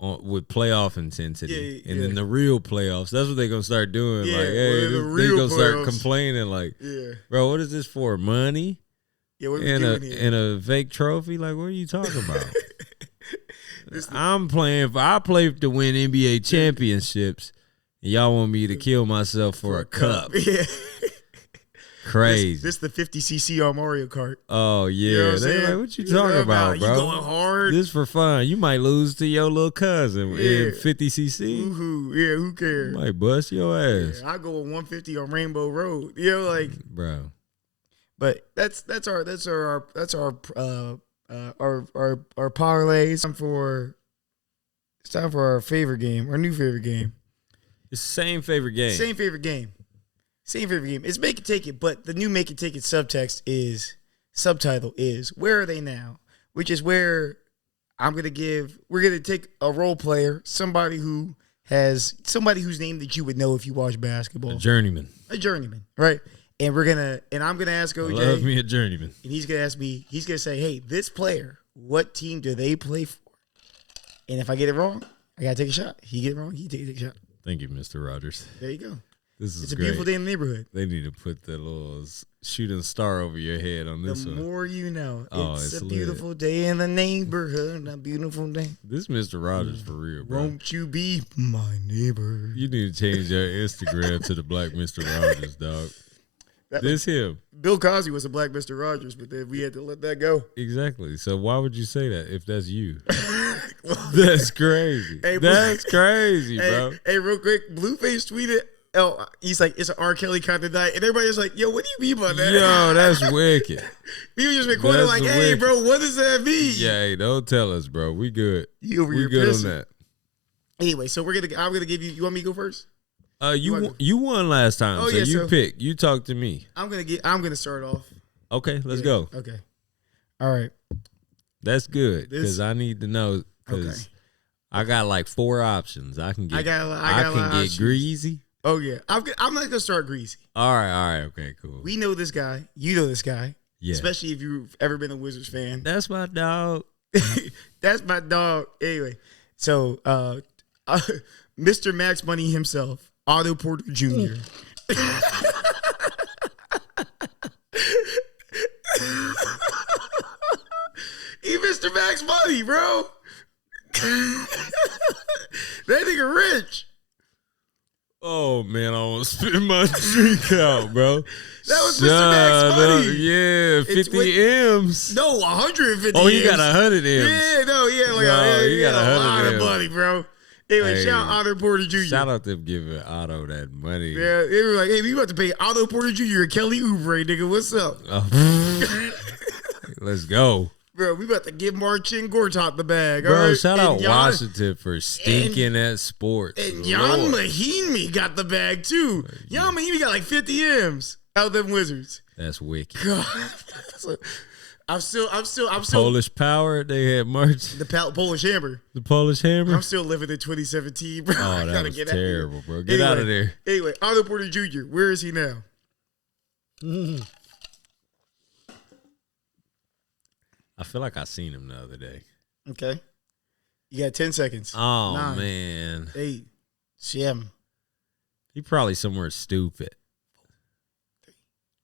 with playoff intensity. Yeah. And then the real playoffs, that's what they're going to start doing. Yeah, like, hey, the they're real going to start playoffs. complaining like, Yeah. bro, what is this for? Money? Yeah, what are we doing here? And a fake trophy? Like, what are you talking about? I play to win NBA championships. And y'all want me to kill myself for a cup. Yeah. Crazy. This the 50cc on Mario Kart. Oh, yeah. You know what I'm They're saying? like, what you talking about, bro? You going hard. This for fun. You might lose to your little cousin in 50cc. Woohoo. Yeah, who cares? You might bust your ass. Yeah, I go with 150 on Rainbow Road. You know, like, bro. But that's our parlays. It's time for our favorite game, our new favorite game. It's the same favorite game. Same favorite game. It's make it take it, but the new make it take it subtitle is where are they now? Which is where we're gonna take a role player, somebody who has somebody whose name that you would know if you watch basketball. A journeyman. A journeyman, right? And I'm gonna ask OJ. I love me a journeyman. And he's gonna ask me. He's gonna say, "Hey, this player, what team do they play for?" And if I get it wrong, I gotta take a shot. He get it wrong, he take a shot. Thank you, Mr. Rogers. There you go. It's a beautiful day in the neighborhood. They need to put the little shooting star over your head on this one. The more you know. Oh, it's a lit. beautiful day in the neighborhood. A beautiful day. This Mr. Rogers for real, bro. Won't you be my neighbor? You need to change your Instagram to the Black Mr. Rogers, dog. This him. Bill Cosby was a Black Mr. Rogers, but then we had to let that go. Exactly. So why would you say that if that's you? That's crazy. Hey, that's crazy, bro. Hey, real quick, Blueface tweeted, "Oh, he's like, it's an R. Kelly kind of night," and everybody's like, "Yo, what do you mean by that?" Yo, that's wicked. People just recording like, "Hey, wicked. Bro, what does that mean?" Yeah, hey, don't tell us, bro. We good. We good on that. Anyway, so I'm gonna give you. You want me to go first? You won last time, so you pick. You talk to me. I'm gonna start off. Okay, let's go. Okay, all right. That's good because I need to know because I got like 4 options. I can get. I can get greasy. Oh yeah, I'm not gonna start greasy. All right, okay, cool. We know this guy. You know this guy. Yeah. Especially if you've ever been a Wizards fan. That's my dog. That's my dog. Anyway, so Mr. Max Money himself. Otto Porter Jr. He Mr. Max Money, bro. That nigga rich. Oh man, I almost spit my drink out, bro. That was Mr. Max Money. Yeah, 50 M's. No, 150 Oh, he got 100 M's. Yeah, he got a lot of money, bro. Anyway, shout out Otto Porter Jr. Shout out to giving Otto that money. Yeah, they were like, "Hey, we about to pay Otto Porter Jr. and Kelly Oubre, nigga. What's up?" Let's go. Bro, we about to give Marcin Gortat the bag. Bro, right? shout out Washington for stinking at sports. And Jan Mahinmi got the bag, too. Jan Mahinmi got like 50 M's out of them Wizards. That's wicked. God. I'm still. Polish Power, they had March. The Polish Hammer. The Polish Hammer? I'm still living in 2017, bro. Oh, that was terrible, bro. Get out of there. Anyway, Otto Porter Jr., where is he now? I feel like I seen him the other day. Okay. You got 10 seconds. Oh, 9, man. 8, 7. He probably somewhere stupid.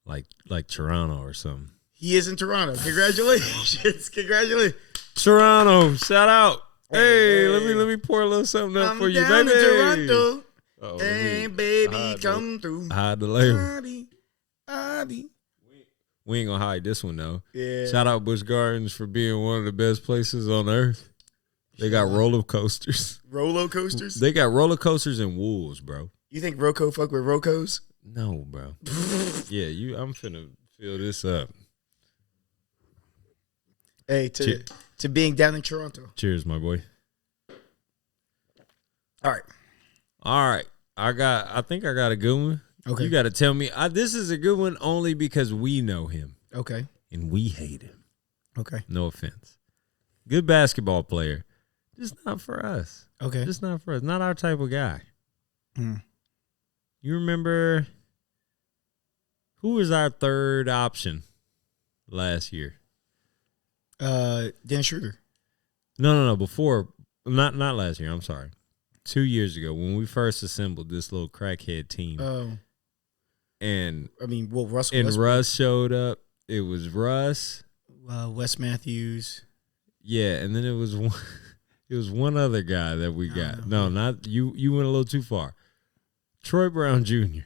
Like Toronto or something. He is in Toronto. Congratulations. Congratulations. Toronto. Shout out. Hey, let me pour a little something up for you, down baby. In Toronto. Oh, hey, baby, come through. Hide the label. Adi. We ain't gonna hide this one though. Yeah. Shout out Busch Gardens for being one of the best places on earth. They got roller coasters. Roller coasters? They got roller coasters and wolves, bro. You think Rocco fuck with Roccos? No, bro. Yeah, I'm finna fill this up. Hey, to being down in Toronto. Cheers, my boy. All right. I think I got a good one. Okay. You got to tell me. This is a good one only because we know him. Okay. And we hate him. Okay. No offense. Good basketball player. Just not for us. Okay. Just not for us. Not our type of guy. Mm. You remember who was our third option last year? Dennis Schroeder. No. Before, not last year. I'm sorry. 2 years ago when we first assembled this little crackhead team. Oh. And Russell. And Russ showed up. It was Russ. Wes Matthews. Yeah, and then it was one. It was one other guy that we got. No, not you. You went a little too far. Troy Brown Jr.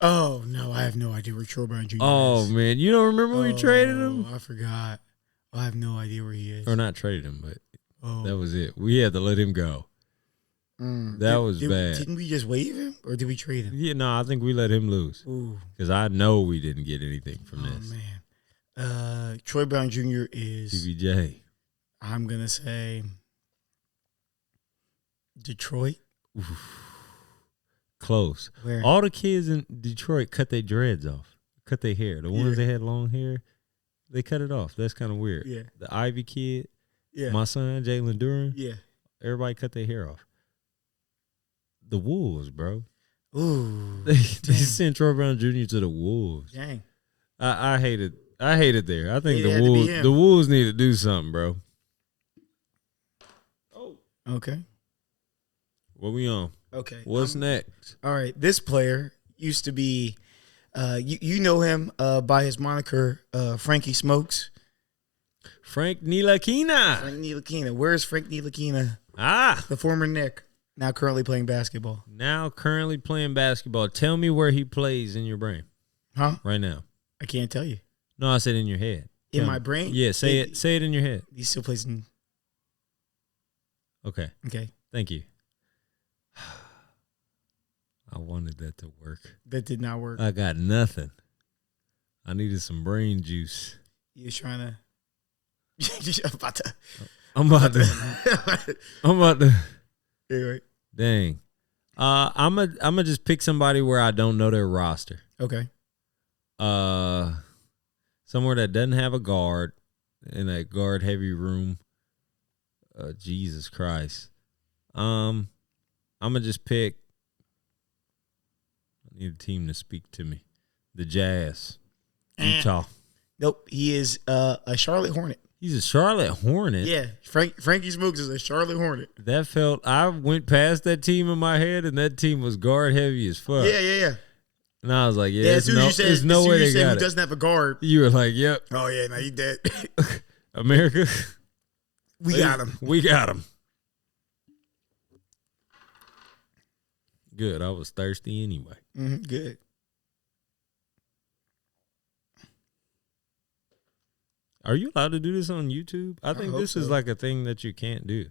Oh no, I have no idea where Troy Brown Jr. Oh is. Man, you don't remember we traded him? I forgot. I have no idea where he is. Or not traded him, but that was it. We had to let him go. That was bad. Didn't we just waive him, or did we trade him? Yeah, no, I think we let him lose. Because I know we didn't get anything from this. Oh man, Troy Brown Jr. is TBJ. I'm gonna say Detroit. Oof. Close. Where? All the kids in Detroit cut their dreads off, cut their hair. The ones that had long hair, they cut it off. That's kind of weird. Yeah. The Ivy kid, yeah. my son Jalen Duran, yeah. Everybody cut their hair off. The Wolves, bro. Ooh. They sent Troy Brown Jr. to the Wolves. Dang. I hate it. I hate it there. I think It had to be him. The Wolves need to do something, bro. Oh. Okay. What we on? Okay. What's next? All right. This player used to be, you know him by his moniker, Frankie Smokes. Frank Ntilikina. Frank Ntilikina. Where's Frank Ntilikina? Ah. The former Knick, now currently playing basketball. Now currently playing basketball. Tell me where he plays in your brain. Huh? Right now. I can't tell you. No, I said in your head. In my brain? Yeah, say it. Say it in your head. He still plays in. Okay. Okay. Thank you. I wanted that to work. That did not work. I got nothing. I needed some brain juice. You was trying to. I'm about to. Anyway. Dang. I'm a just pick somebody where I don't know their roster. Okay. Somewhere that doesn't have a guard in a guard heavy room. Jesus Christ. I'm gonna just pick. I need a team to speak to me. The Jazz. Utah. Nope. He is a Charlotte Hornet. He's a Charlotte Hornet. Yeah. Frankie Smokes is a Charlotte Hornet. That felt. I went past that team in my head, and that team was guard heavy as fuck. Yeah. And I was like, yeah, as soon as you said, there's no way they got who it. doesn't have a guard. You were like, yep. Oh, yeah, now you dead. America. We got him. We got him. Good. I was thirsty anyway. Good. Are you allowed to do this on YouTube? I think this is like a thing that you can't do.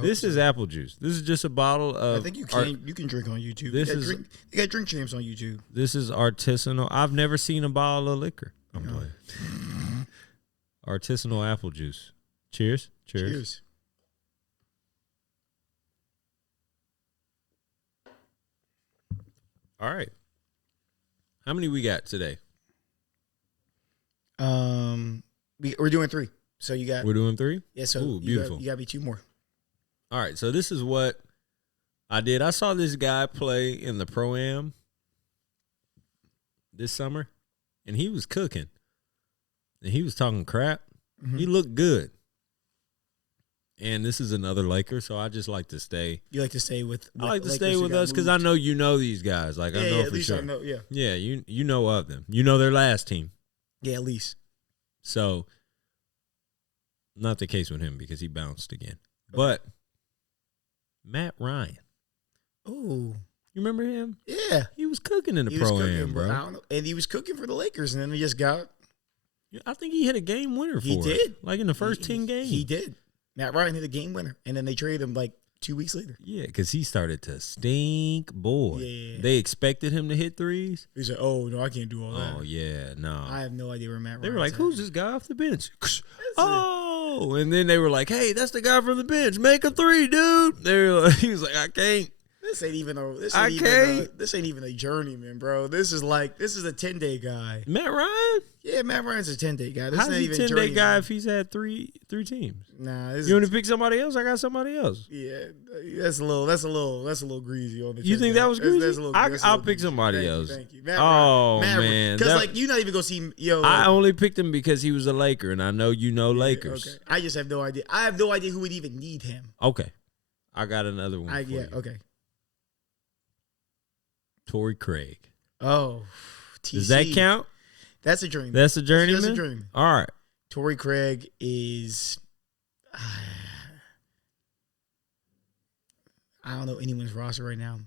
This is apple juice. This is just a bottle of. I think you can. You can drink on YouTube. This you got drink champs on YouTube. This is artisanal. I've never seen a bottle of liquor. I'm playing. Artisanal apple juice. Cheers. Cheers. All right. How many we got today? We're doing 3. So you got. We're doing 3. Yeah. So ooh, beautiful. You got to be 2 more. All right. So this is what I did. I saw this guy play in the Pro-Am this summer, and he was cooking, and he was talking crap. Mm-hmm. He looked good. And this is another Laker, so I just like to stay. You like to stay with I like to stay with us because I know you know these guys. Like, I know for sure. I know, yeah. Yeah, you know of them. You know their last team. Yeah, at least. So, not the case with him because he bounced again. But, Matt Ryan. Oh. You remember him? Yeah. He was cooking in the Pro-Am, bro. I don't know. And he was cooking for the Lakers, and then he just got. I think he hit a game winner for it. He did. Like in the first 10 games. He did. Matt Ryan hit a game winner, and then they traded him like 2 weeks later. Yeah, because he started to stink, boy. Yeah. They expected him to hit threes. He said, "Oh no, I can't do all that." Oh yeah, no. I have no idea where Matt Ryan. They were like, "Who's this guy off the bench?" Oh, and then they were like, "Hey, that's the guy from the bench. Make a 3, dude." He was like, "I can't." This ain't even a. This ain't even a journeyman, bro. This is a 10-day guy. Matt Ryan? Yeah, Matt Ryan's a 10-day guy. This How's not he even 10-day guy if he's had three teams? Nah, you want to pick somebody else? I got somebody else. Yeah, that's a little greasy on the. You think that was greasy? That's a little, I'll pick somebody else. Thank you. Matt Ryan. Man, because like you're not even gonna see I only picked him because he was a Laker, and I know you know Lakers. Okay. I just have no idea. I have no idea who would even need him. Okay, I got another one. Okay. Torrey Craig. Oh, TC. Does that count? That's a journeyman. That's a journeyman? That's a journeyman. All right. Torrey Craig is... I don't know anyone's roster right now.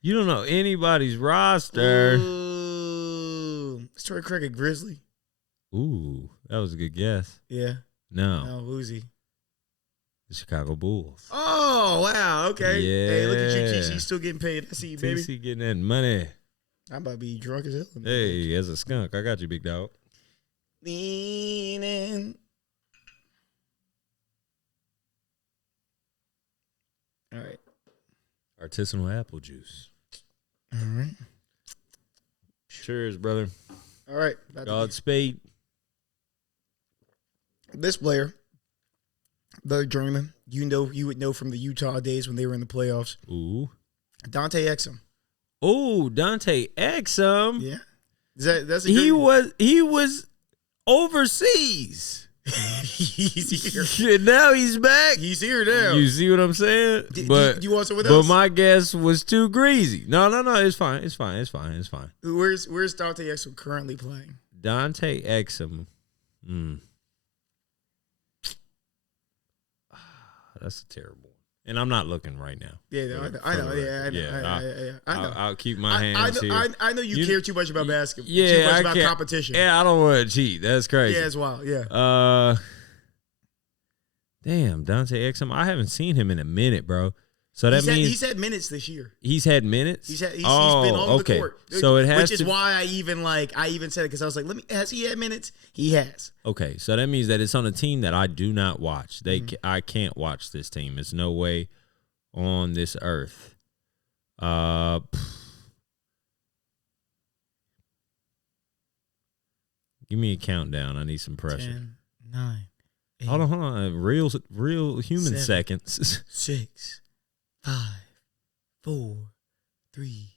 You don't know anybody's roster. Ooh. Is Torrey Craig a Grizzly? Ooh, that was a good guess. Yeah. No, who's he? The Chicago Bulls. Oh, wow. Okay. Yeah. Hey, look at you, TC. Still getting paid. I see you, baby. TC getting that money. I'm about to be drunk as hell. Hey, as a skunk, I got you, big dog. Leaning. All right. Artisanal apple juice. All right. Cheers, brother. All right. Godspeed. This player, the journeyman, you would know from the Utah days when they were in the playoffs. Ooh. Dante Exum. Oh, Dante Exum. Yeah. That's a good He was overseas. He's here. Now he's back. He's here now. You see what I'm saying? Do But you want someone else? But my guess was too greasy. No. It's fine. Where's Dante Exum currently playing? Dante Exum. That's a terrible one. And I'm not looking right now. Yeah, I know. I'll keep my hands here. I know you care too much about basketball. Yeah, too much about competition. Yeah, I don't want to cheat. That's crazy. Yeah, it's wild. Yeah. Damn, Dante Exum. I haven't seen him in a minute, bro. So that means he's had minutes this year. He's had minutes. He's been on the court. So it has which is why I even said it because I was like, has he had minutes? He has. Okay, so that means that it's on a team that I do not watch. I can't watch this team. There's no way on this earth. Give me a countdown. I need some pressure. 10, 9, 8. Hold on. Real human 7, seconds. 6, 5, 4, 3.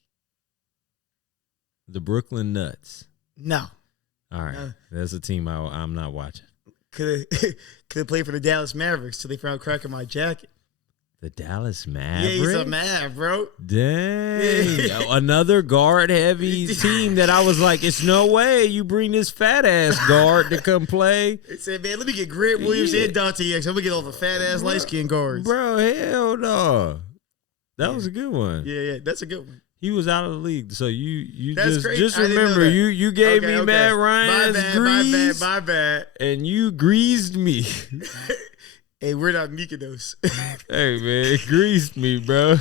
The Brooklyn Nuts. No. All right. That's a team I'm not watching. Could have played for the Dallas Mavericks till they found a crack in my jacket. The Dallas Mavericks? Yeah, he's a Mav, bro. Dang. Another guard-heavy team that I was like, it's no way you bring this fat-ass guard to come play. They said, man, let me get Grant Williams and Dante X. I'm going to get all the fat-ass light-skinned guards. Bro, hell no. That was a good one. Yeah, that's a good one. He was out of the league, so you that's just remember you gave me Matt Ryan's grease. My bad. And you greased me. Hey, we're not Mykonos. Hey man, greased me, bro.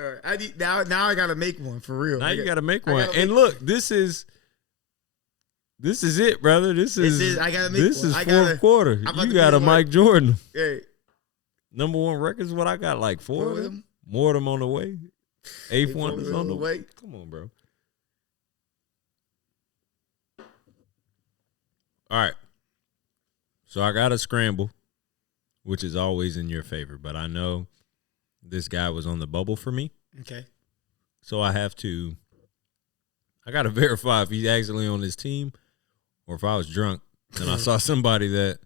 All right, now I gotta make one for real. Now you gotta make one. And look, this is it, brother. This is I gotta make this one. is fourth quarter. You got a Mike Jordan. Hey, number one records. What I got, like four of them. More of them on the way. Eighth one is on the way. Come on, bro. All right. So I got a scramble, which is always in your favor. But I know this guy was on the bubble for me. Okay. So I got to verify if he's actually on his team or if I was drunk and I saw somebody that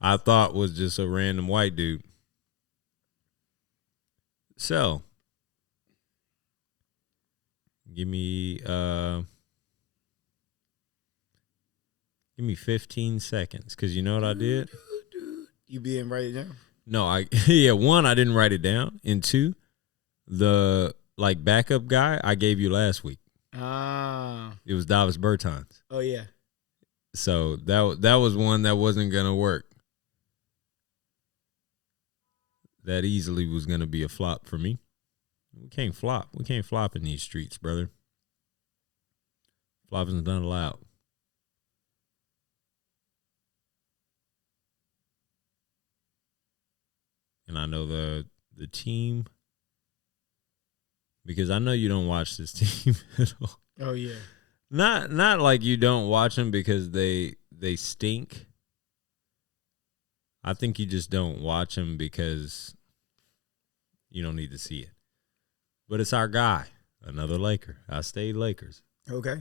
I thought was just a random white dude. So, give me 15 seconds, because you know what I did? You being write it down? No, one, I didn't write it down. And two, the backup guy I gave you last week. It was Davis Bertans. Oh yeah. So that was one that wasn't gonna work. That easily was going to be a flop for me. We can't flop. We can't flop in these streets, brother. Flopping is not allowed. And I know the team, because I know you don't watch this team at all. Oh yeah. Not like you don't watch them because they stink. I think you just don't watch him because you don't need to see it. But it's our guy, another Laker. I stayed Lakers. Okay.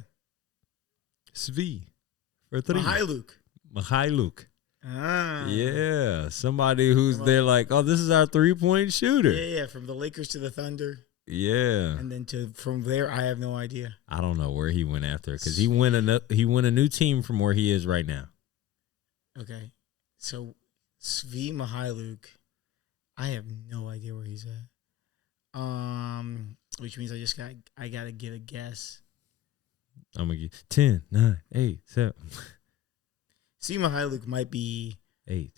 Svi for 3. Mihailuk. Yeah, somebody who's there like, oh, this is our 3-point shooter. Yeah, from the Lakers to the Thunder. Yeah. And then from there, I have no idea. I don't know where he went after because he went a new team from where he is right now. Okay. So Svi Mihailuk, I have no idea where he's at. Which means I gotta get a guess. I'm gonna get 10, 9, 8, 7. Svi Mihailuk might be 8,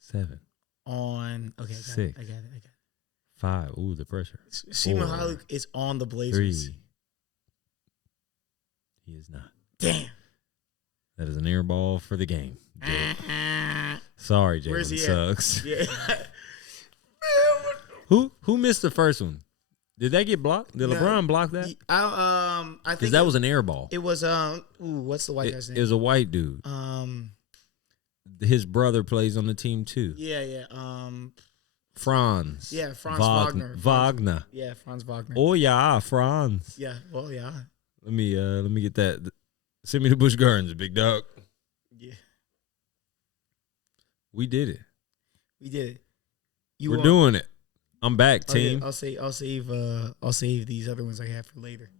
7. On okay, 6. I got it. 5. Ooh, the pressure. Svi Mihailuk is on the Blazers. 3. He is not. Damn. That is an air ball for the game. Sorry, Jalen Suggs. Yeah. Who missed the first one? Did that get blocked? Did LeBron block that? I think because that was an air ball. It was what's the white guy's name? It was a white dude. His brother plays on the team too. Yeah. Franz. Yeah, Franz Wagner. Wagner. Yeah, Franz Wagner. Oh yeah, Franz. Yeah, well, yeah. Let me get that. Send me to Busch Gardens, big dog. Yeah. We did it. We did it. We're doing it. I'm back, team. I'll save these other ones I have for later.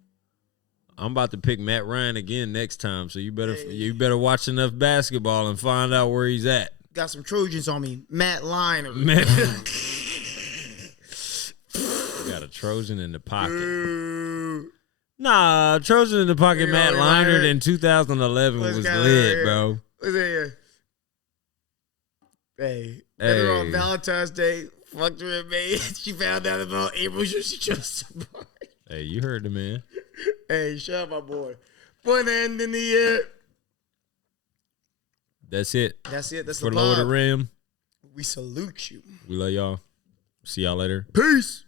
I'm about to pick Matt Ryan again next time, so you better watch enough basketball and find out where he's at. Got some Trojans on me. Matt Liner. Got a Trojan in the pocket. Nah, Trojan in the pocket. Matt Leinart in 2011 was lit, bro. What's that here? Hey, better on Valentine's Day. Fucked her and me. She found out about April. She chose to buy. Hey, you heard the man. Hey, shout out my boy. Fun end in the year. That's it. That's it. That's for the Lower the Rim. We salute you. We love y'all. See y'all later. Peace.